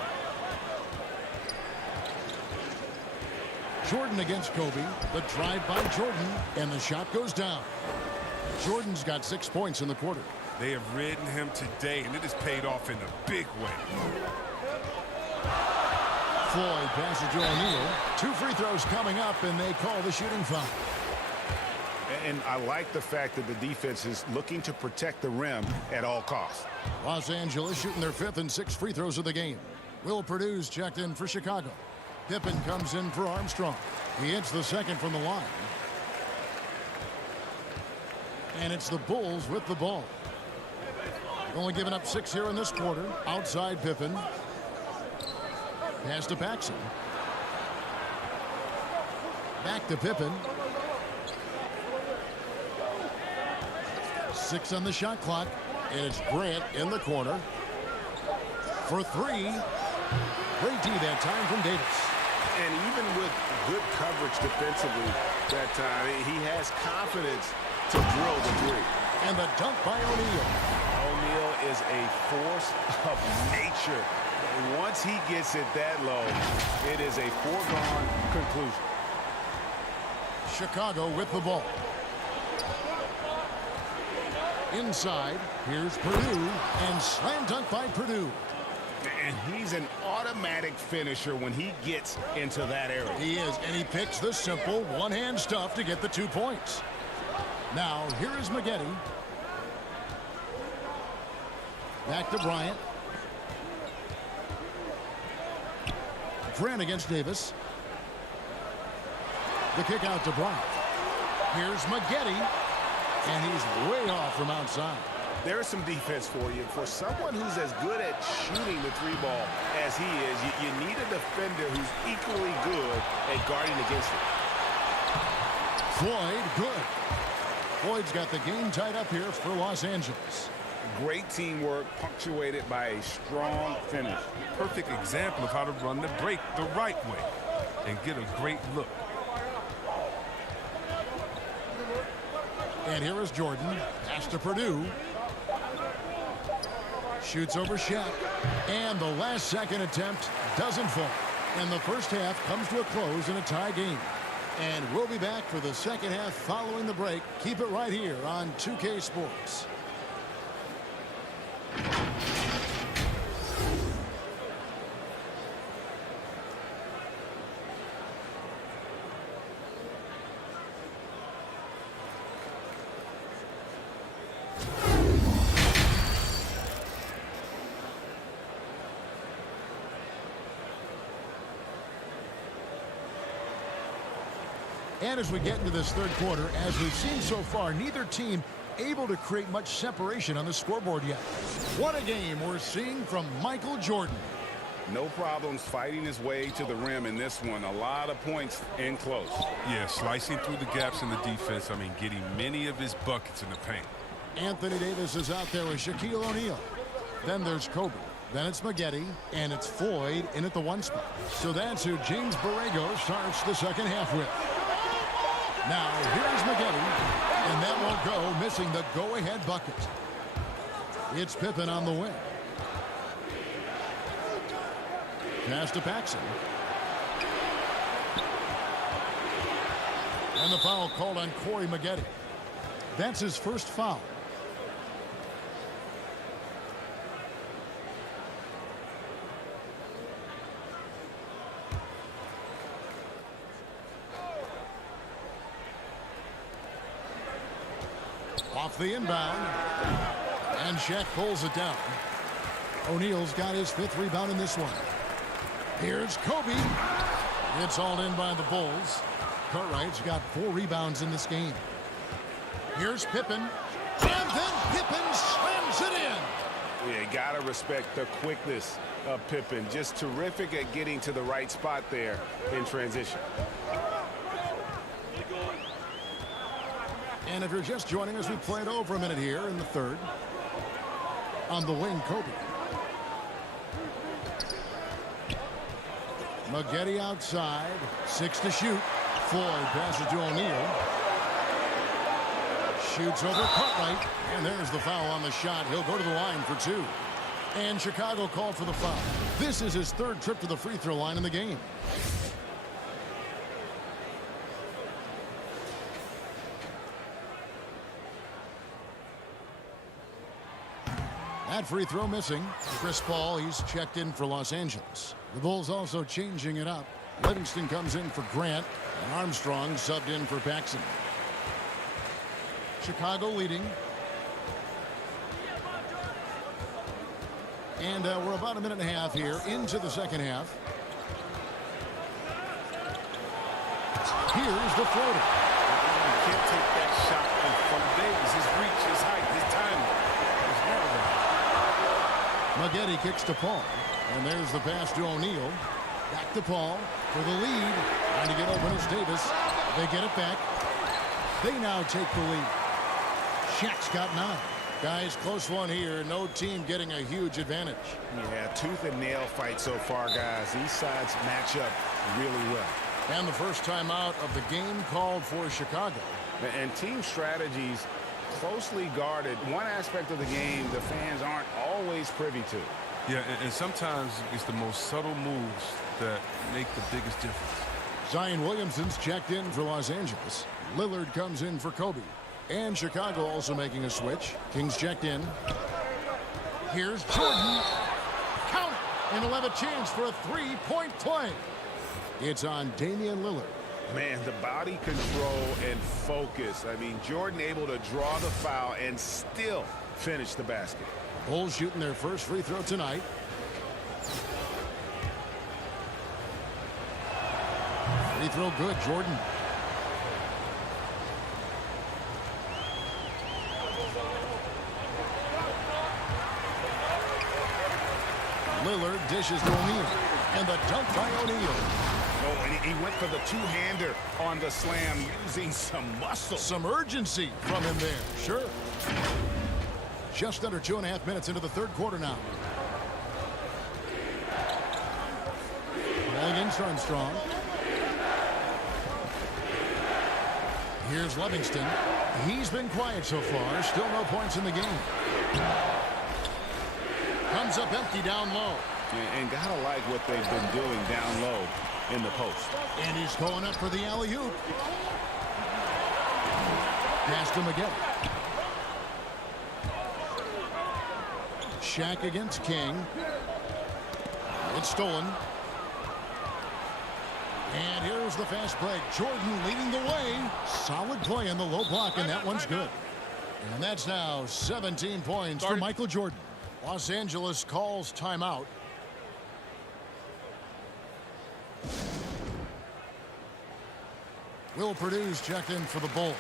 Jordan against Kobe. The drive by Jordan, and the shot goes down. Jordan's got 6 points in the quarter. They have ridden him today, and it has paid off in a big way. Floyd passes to O'Neal. 2 free throws coming up, and they call the shooting foul. And I like the fact that the defense is looking to protect the rim at all costs. Los Angeles shooting their 5th and 6th free throws of the game. Will Purdue's checked in for Chicago. Pippen comes in for Armstrong. He hits the second from the line. And it's the Bulls with the ball. Only giving up 6 here in this quarter. Outside Pippen. Pass to Paxson. Back to Pippen. 6 on the shot clock. And it's Grant in the corner. For 3. Great D that time from Davis. And even with good coverage defensively that time, he has confidence to drill the 3. And the dunk by O'Neal. O'Neal is a force of nature. Once he gets it that low, it is a foregone conclusion. Chicago with the ball. Inside, here's Purdue, and slam dunk by Purdue. And he's an automatic finisher when he gets into that area. He is, and he picks the simple one-hand stuff to get the 2 points. Now, here is Maggette. Back to Bryant. Grant against Davis. The kick out to Bryant. Here's Maggette, and he's way off from outside. There's some defense for you. For someone who's as good at shooting the 3 ball as he is, you need a defender who's equally good at guarding against it. Floyd, good. Floyd's got the game tied up here for Los Angeles. Great teamwork punctuated by a strong finish. Perfect example of how to run the break the right way and get a great look. And here is Jordan. Pass to Purdue. Shoots over Shaq. And the last second attempt doesn't fall. And the first half comes to a close in a tie game. And we'll be back for the second half following the break. Keep it right here on 2K Sports. And as we get into this third quarter, as we've seen so far, neither team able to create much separation on the scoreboard yet. What a game we're seeing from Michael Jordan. No problems fighting his way to the rim in this one. A lot of points in close. Yeah, slicing through the gaps in the defense. I mean, getting many of his buckets in the paint. Anthony Davis is out there with Shaquille O'Neal. Then there's Kobe. Then it's Maggette, and it's Floyd in at the 1 spot. So that's who James Borrego starts the second half with. Now, here's Maggette, and that won't go, missing the go-ahead bucket. It's Pippen on the wing. Pass to Paxson. And the foul called on Corey Maggette. That's his first foul. Off the inbound. And Shaq pulls it down. O'Neal's got his 5th rebound in this one. Here's Kobe. It's all in by the Bulls. Cartwright's got 4 rebounds in this game. Here's Pippen. And then Pippen slams it in. Yeah, gotta respect the quickness of Pippen. Just terrific at getting to the right spot there in transition. And if you're just joining us, we played over a minute here in the 3rd. On the wing, Kobe. Maggette outside. 6 to shoot. Floyd passes to O'Neal. Shoots over Cartwright. And there's the foul on the shot. He'll go to the line for 2. And Chicago called for the foul. This is his 3rd trip to the free throw line in the game. That free throw missing. Chris Paul, he's checked in for Los Angeles. The Bulls also changing it up. Livingston comes in for Grant, and Armstrong subbed in for Paxson. Chicago leading. And we're about a minute and a half here into the 2nd half. Here's the floater. You can't take that shot from Davis. His reach, his height, his timing. Maggette kicks to Paul. And there's the pass to O'Neal. Back to Paul for the lead. Trying to get open is Davis. They get it back. They now take the lead. Shaq's got 9. Guys, close one here. No team getting a huge advantage. Yeah, tooth and nail fight so far, guys. These sides match up really well. And the first time out of the game called for Chicago. And team strategies closely guarded. One aspect of the game the fans aren't always privy to. Yeah, and sometimes it's the most subtle moves that make the biggest difference. Zion Williamson's checked in for Los Angeles. Lillard comes in for Kobe. And Chicago also making a switch. Kings checked in. Here's Jordan. Count it. And he'll have a chance for a 3-point play. It's on Damian Lillard. Man, the body control and focus. I mean, Jordan able to draw the foul and still finish the basket. Bulls shooting their first free throw tonight. Free throw good, Jordan. Lillard dishes to O'Neal. And the dunk by O'Neal. Oh, and he went for the two-hander on the slam, using some muscle. Some urgency from him there. Sure. Just under 2.5 minutes into the 3rd quarter now. Ball against Armstrong. Here's Livingston. He's been quiet so far. Still no points in the game. Comes up empty down low. And gotta like what they've been doing down low in the post. And he's going up for the alley-oop. Pass to Maggette. Shaq against King. It's stolen. And here's the fast break. Jordan leading the way. Solid play in the low block, and that one's good. And that's now 17 points for Michael Jordan. Los Angeles calls timeout. Will Purdue's checked in for the Bulls.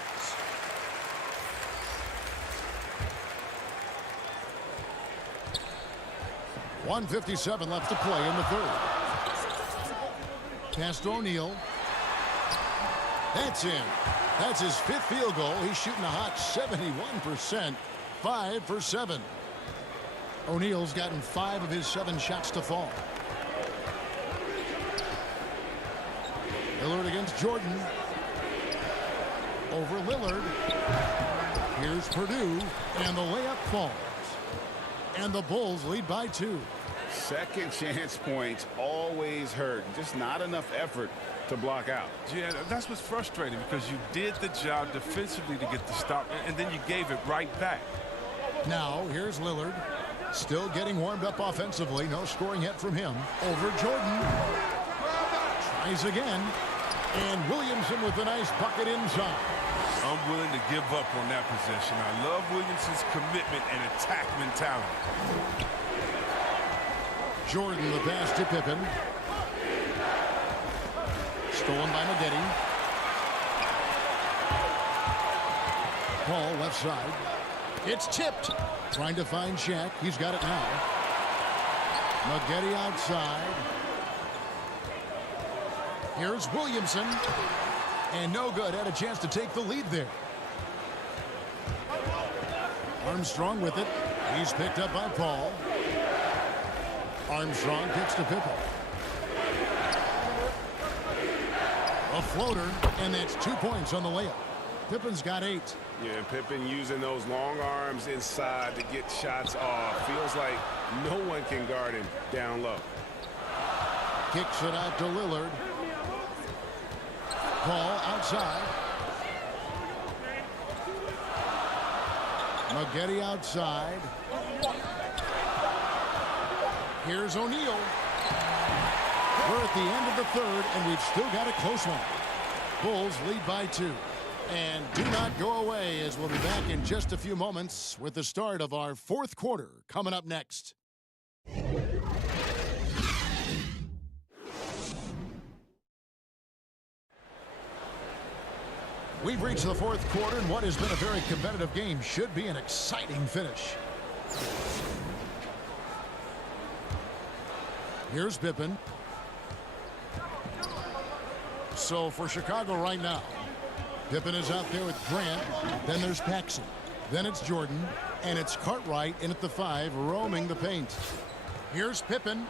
.157 left to play in the 3rd. Pass to O'Neal. That's in. That's his 5th field goal. He's shooting a hot 71%. 5 for 7. O'Neal's gotten 5 of his 7 shots to fall. Lillard against Jordan. Over Lillard. Here's Purdue. And the layup falls. And the Bulls lead by 2. Second chance points always hurt. Just not enough effort to block out. Yeah, that's what's frustrating because you did the job defensively to get the stop, and then you gave it right back. Now, here's Lillard. Still getting warmed up offensively. No scoring yet from him. Over Jordan. Tries again. And Williamson with a nice bucket inside. I'm willing to give up on that possession. I love Williamson's commitment and attack mentality. Jordan the pass to Pippen. Stolen by Maggette. Paul left side. It's tipped. Trying to find Shaq. He's got it now. Maggette outside. Here's Williamson. And no good. Had a chance to take the lead there. Armstrong with it. He's picked up by Paul. Armstrong kicks to Pippen. A floater, and that's 2 points on the layup. Pippen's got 8. Yeah, Pippen using those long arms inside to get shots off. Feels like no one can guard him down low. Kicks it out to Lillard. Paul outside. Maggette outside. Here's O'Neal. We're at the end of the third, and we've still got a close one. Bulls lead by 2. And do not go away, as we'll be back in just a few moments with the start of our fourth quarter coming up next. We've reached the fourth quarter, and what has been a very competitive game should be an exciting finish. Here's Pippen. So for Chicago right now, Pippen is out there with Grant. Then there's Paxson. Then it's Jordan. And it's Cartwright in at the 5, roaming the paint. Here's Pippen.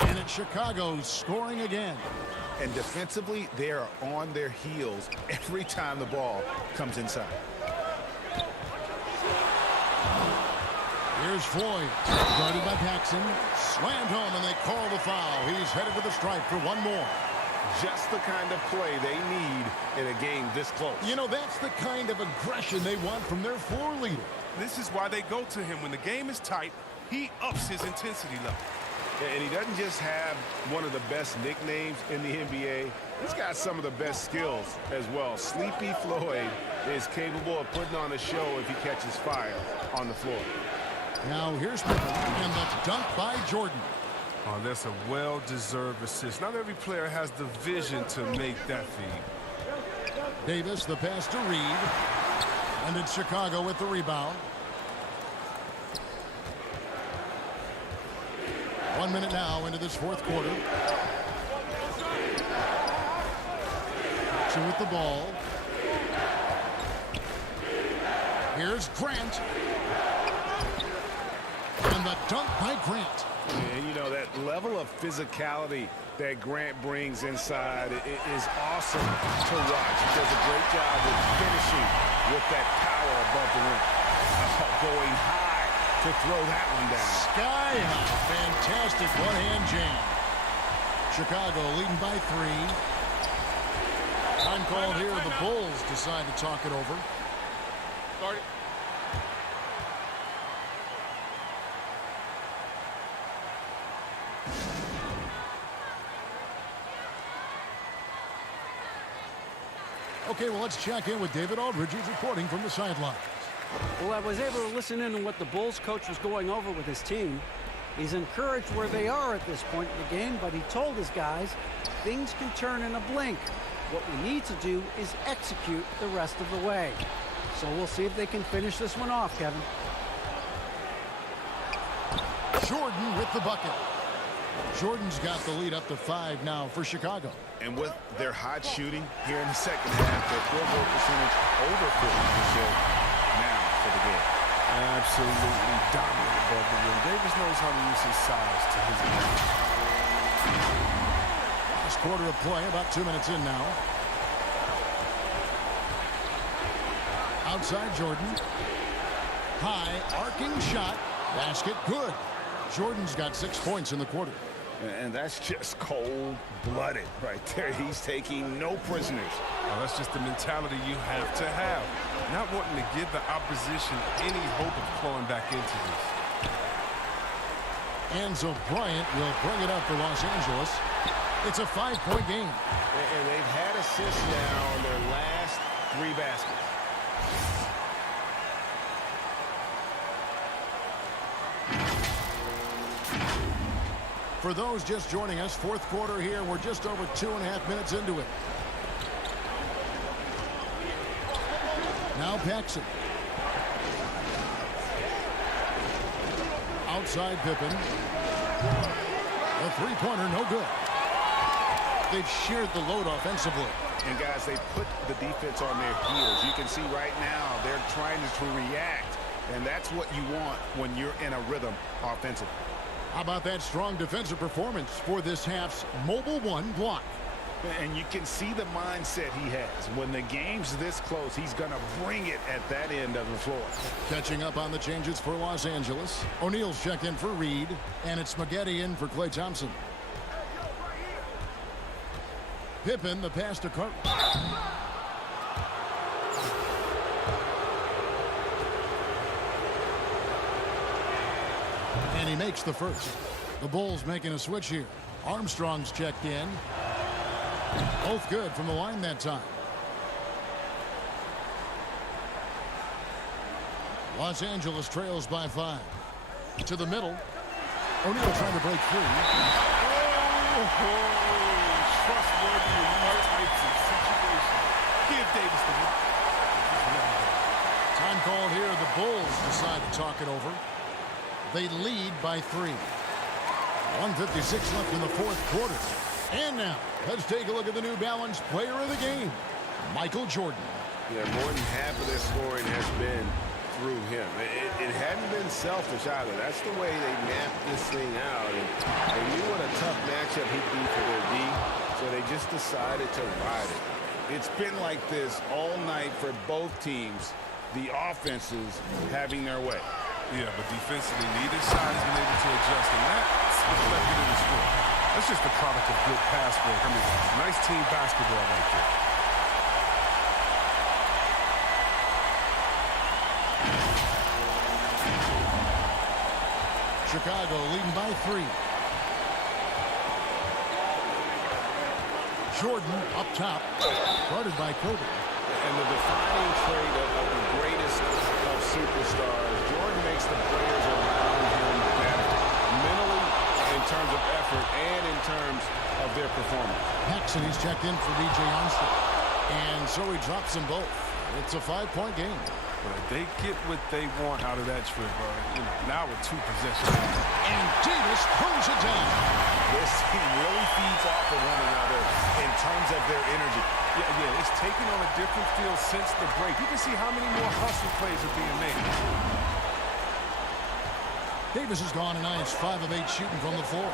And it's Chicago scoring again. And defensively, they are on their heels every time the ball comes inside. Here's Floyd. Guarded by Paxson. Slammed home, and they call the foul. He's headed to the stripe for one more. Just the kind of play they need in a game this close. You know, that's the kind of aggression they want from their floor leader. This is why they go to him. When the game is tight, he ups his intensity level. And he doesn't just have one of the best nicknames in the NBA. He's got some of the best skills as well. Sleepy Floyd is capable of putting on a show if he catches fire on the floor. Now here's Pippen, and the dunk by Jordan. Oh, that's a well-deserved assist. Not every player has the vision to make that feed. Davis, the pass to Reed. And it's Chicago with the rebound. 1 minute now into this fourth quarter. Paxson with the ball. Here's Grant. And the dunk by Grant. And you know, that level of physicality that Grant brings inside is awesome to watch. He does a great job with finishing with that power above the rim. Going high to throw that one down. Sky high. Fantastic one-hand jam. Chicago leading by 3. Time called here. The Bulls decide to talk it over. Start it. Okay, well, let's check in with David Aldridge, who's reporting from the sidelines. Well, I was able to listen in on what the Bulls coach was going over with his team. He's encouraged where they are at this point in the game, but he told his guys things can turn in a blink. What we need to do is execute the rest of the way. So we'll see if they can finish this one off, Kevin. Jordan with the bucket. Jordan's got the lead up to 5 now for Chicago. And with their hot shooting here in the second half, their field goal percentage over 50% now for the game. Absolutely dominant above the rim. Davis knows how to use his size to his advantage. Last quarter of play, about 2 minutes in now. Outside Jordan. High arcing shot. Basket good. Jordan's got 6 points in the quarter. And that's just cold-blooded right there. He's taking no prisoners. Well, that's just the mentality you have to have. Not wanting to give the opposition any hope of clawing back into this. And so Bryant will bring it up for Los Angeles. It's a 5-point game. And they've had assists now on their last 3 baskets. For those just joining us, fourth quarter here. We're just over 2.5 minutes into it. Now Paxson. Outside Pippen. A three-pointer, no good. They've shared the load offensively. And guys, they put the defense on their heels. You can see right now they're trying to react. And that's what you want when you're in a rhythm offensively. How about that strong defensive performance for this half's Mobile One block? And you can see the mindset he has. When the game's this close, he's going to bring it at that end of the floor. Catching up on the changes for Los Angeles. O'Neal's checked in for Reed, and it's Spaghetti in for Klay Thompson. Pippen, the pass to Carter. And he makes the first. The Bulls making a switch here. Armstrong's checked in. Both good from the line that time. Los Angeles trails by 5. To the middle. O'Neal trying to break free. Trustworthy in these types of situations. Give Davis the ball. Time called here. The Bulls decide to talk it over. They lead by 3. 1:56 left in the fourth quarter. And now, let's take a look at the New Balance player of the game, Michael Jordan. Yeah, more than half of their scoring has been through him. It hadn't been selfish either. That's the way they mapped this thing out. And they knew what a tough matchup he'd be for their D, so they just decided to ride it. It's been like this all night for both teams, the offenses having their way. Yeah, but defensively, neither side has been able to adjust, and that's reflected in the score. That's just the product of good pass work. I mean, nice team basketball right there. Chicago leading by 3. Jordan up top, guarded by Kobe. And the defining trait of the greatest of superstars, Jordan makes the players around him better, mentally, in terms of effort, and in terms of their performance. Paxson, he's checked in for DJ Armstrong. And so he drops them both. It's a 5-point game. But they get what they want out of that trip. Now with 2 possessions. And Davis pulls it down. This team really feeds off of one another in terms of their energy. Yeah, it's taken on a different feel since the break. You can see how many more hustle plays are being made. Davis has gone tonight. It's 5 of 8 shooting from the floor.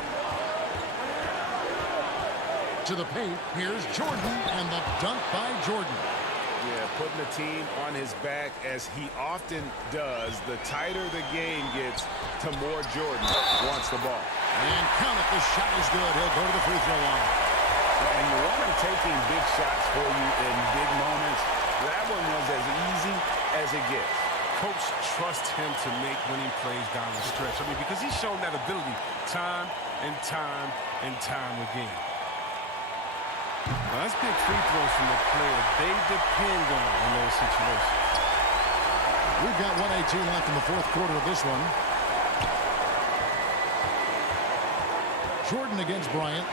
To the paint, here's Jordan, and the dunk by Jordan. Yeah, putting the team on his back as he often does. The tighter the game gets, the more Jordan wants the ball. And count it, the shot is good. He'll go to the free throw line. And you want him taking big shots for you in big moments. That one was as easy as it gets. Coach trusts him to make winning plays down the stretch. I mean, because he's shown that ability time and time and time again. Now, that's big free throws from the player they depend on in those situations. We've got 1:18 left in the fourth quarter of this one. Jordan against Bryant.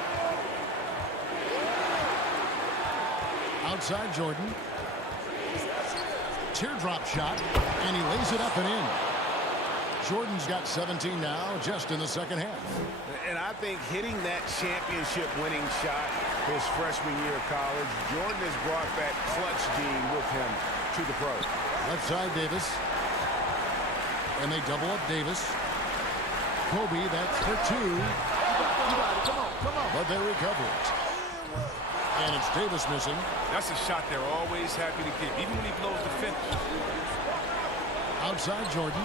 Outside Jordan. Teardrop shot, and he lays it up and in. Jordan's got 17 now, just in the second half. And I think hitting that championship winning shot his freshman year of college, Jordan has brought that clutch gene with him to the pros. Left side Davis. And they double up Davis. Kobe, that's for 2. Come on. But they recover it. And it's Davis missing. That's a shot they're always happy to get, even when he blows the finish. Outside Jordan.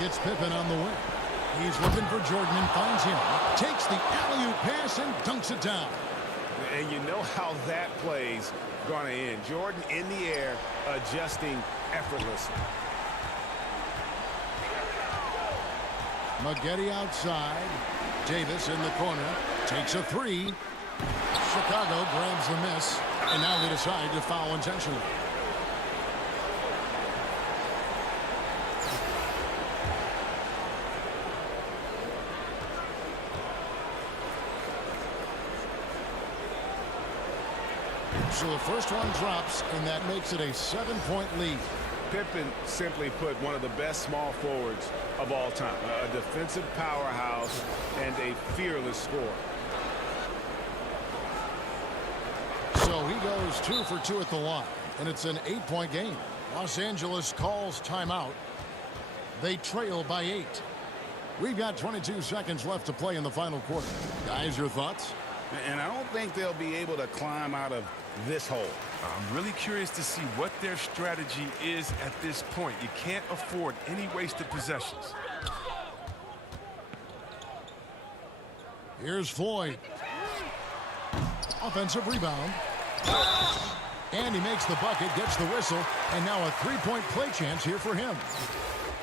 It's Pippen on the wing. He's looking for Jordan and finds him. Takes the alley-oop pass and dunks it down. And you know how that play's going to end. Jordan in the air, adjusting effortlessly. Maggette outside. Davis in the corner. Takes a three. Chicago grabs the miss. And now they decide to foul intentionally. So the first one drops, and that makes it a 7-point lead. Pippen simply put one of the best small forwards of all time. A defensive powerhouse and a fearless scorer. So he goes 2 for 2 at the line, and it's an 8-point game. Los Angeles calls timeout. They trail by 8. We've got 22 seconds left to play in the final quarter. Guys, your thoughts? And I don't think they'll be able to climb out of this hole. I'm really curious to see what their strategy is at this point. You can't afford any wasted possessions. Here's Floyd. Offensive rebound. And he makes the bucket, gets the whistle, and now a three-point play chance here for him.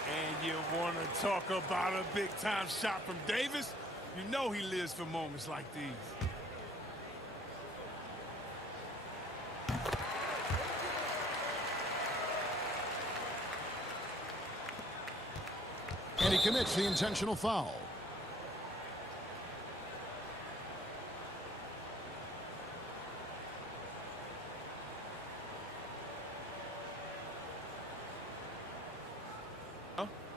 And you want to talk about a big-time shot from Davis? You know he lives for moments like these. And he commits the intentional foul.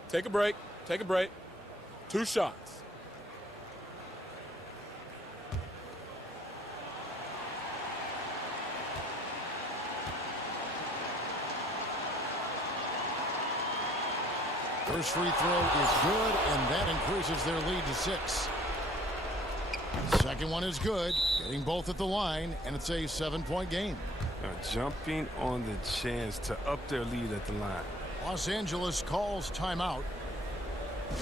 Take a break. Take a break. 2 shots. First free throw is good, and that increases their lead to 6. Second one is good, getting both at the line, and it's a 7-point game. Jumping on the chance to up their lead at the line. Los Angeles calls timeout.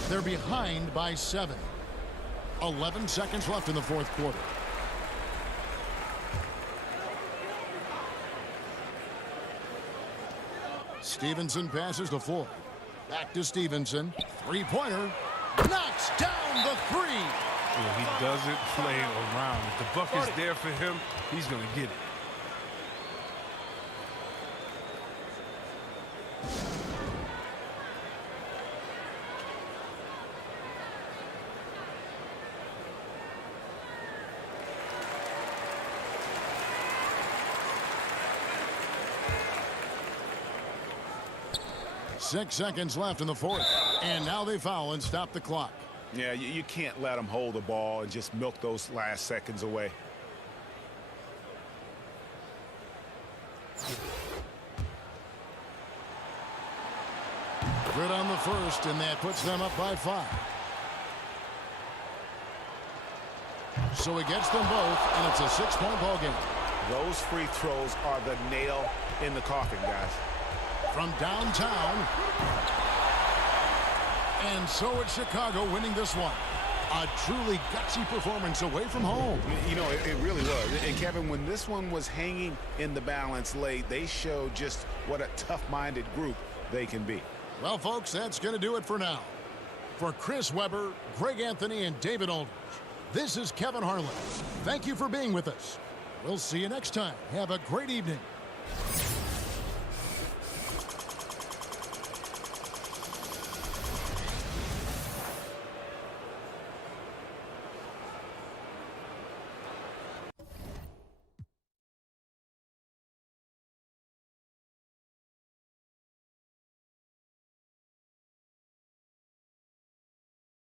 They're behind by 7. 11 seconds left in the fourth quarter. Stevenson passes to Floyd. Back to Stevenson. Three-pointer. Knocks down the 3. Yeah, he doesn't play around. If the bucket's there for him, he's going to get it. Six seconds left in the fourth. And now they foul and stop the clock. Yeah, you can't let them hold the ball and just milk those last seconds away. Good on the first, and that puts them up by 5. So he gets them both, and it's a 6-point ball game. Those free throws are the nail in the coffin, guys. From downtown. And so it's Chicago winning this one. A truly gutsy performance away from home. You know, it really was. And Kevin, when this one was hanging in the balance late, they showed just what a tough-minded group they can be. Well, folks, that's going to do it for now. For Chris Webber, Greg Anthony, and David Aldridge, this is Kevin Harlan. Thank you for being with us. We'll see you next time. Have a great evening.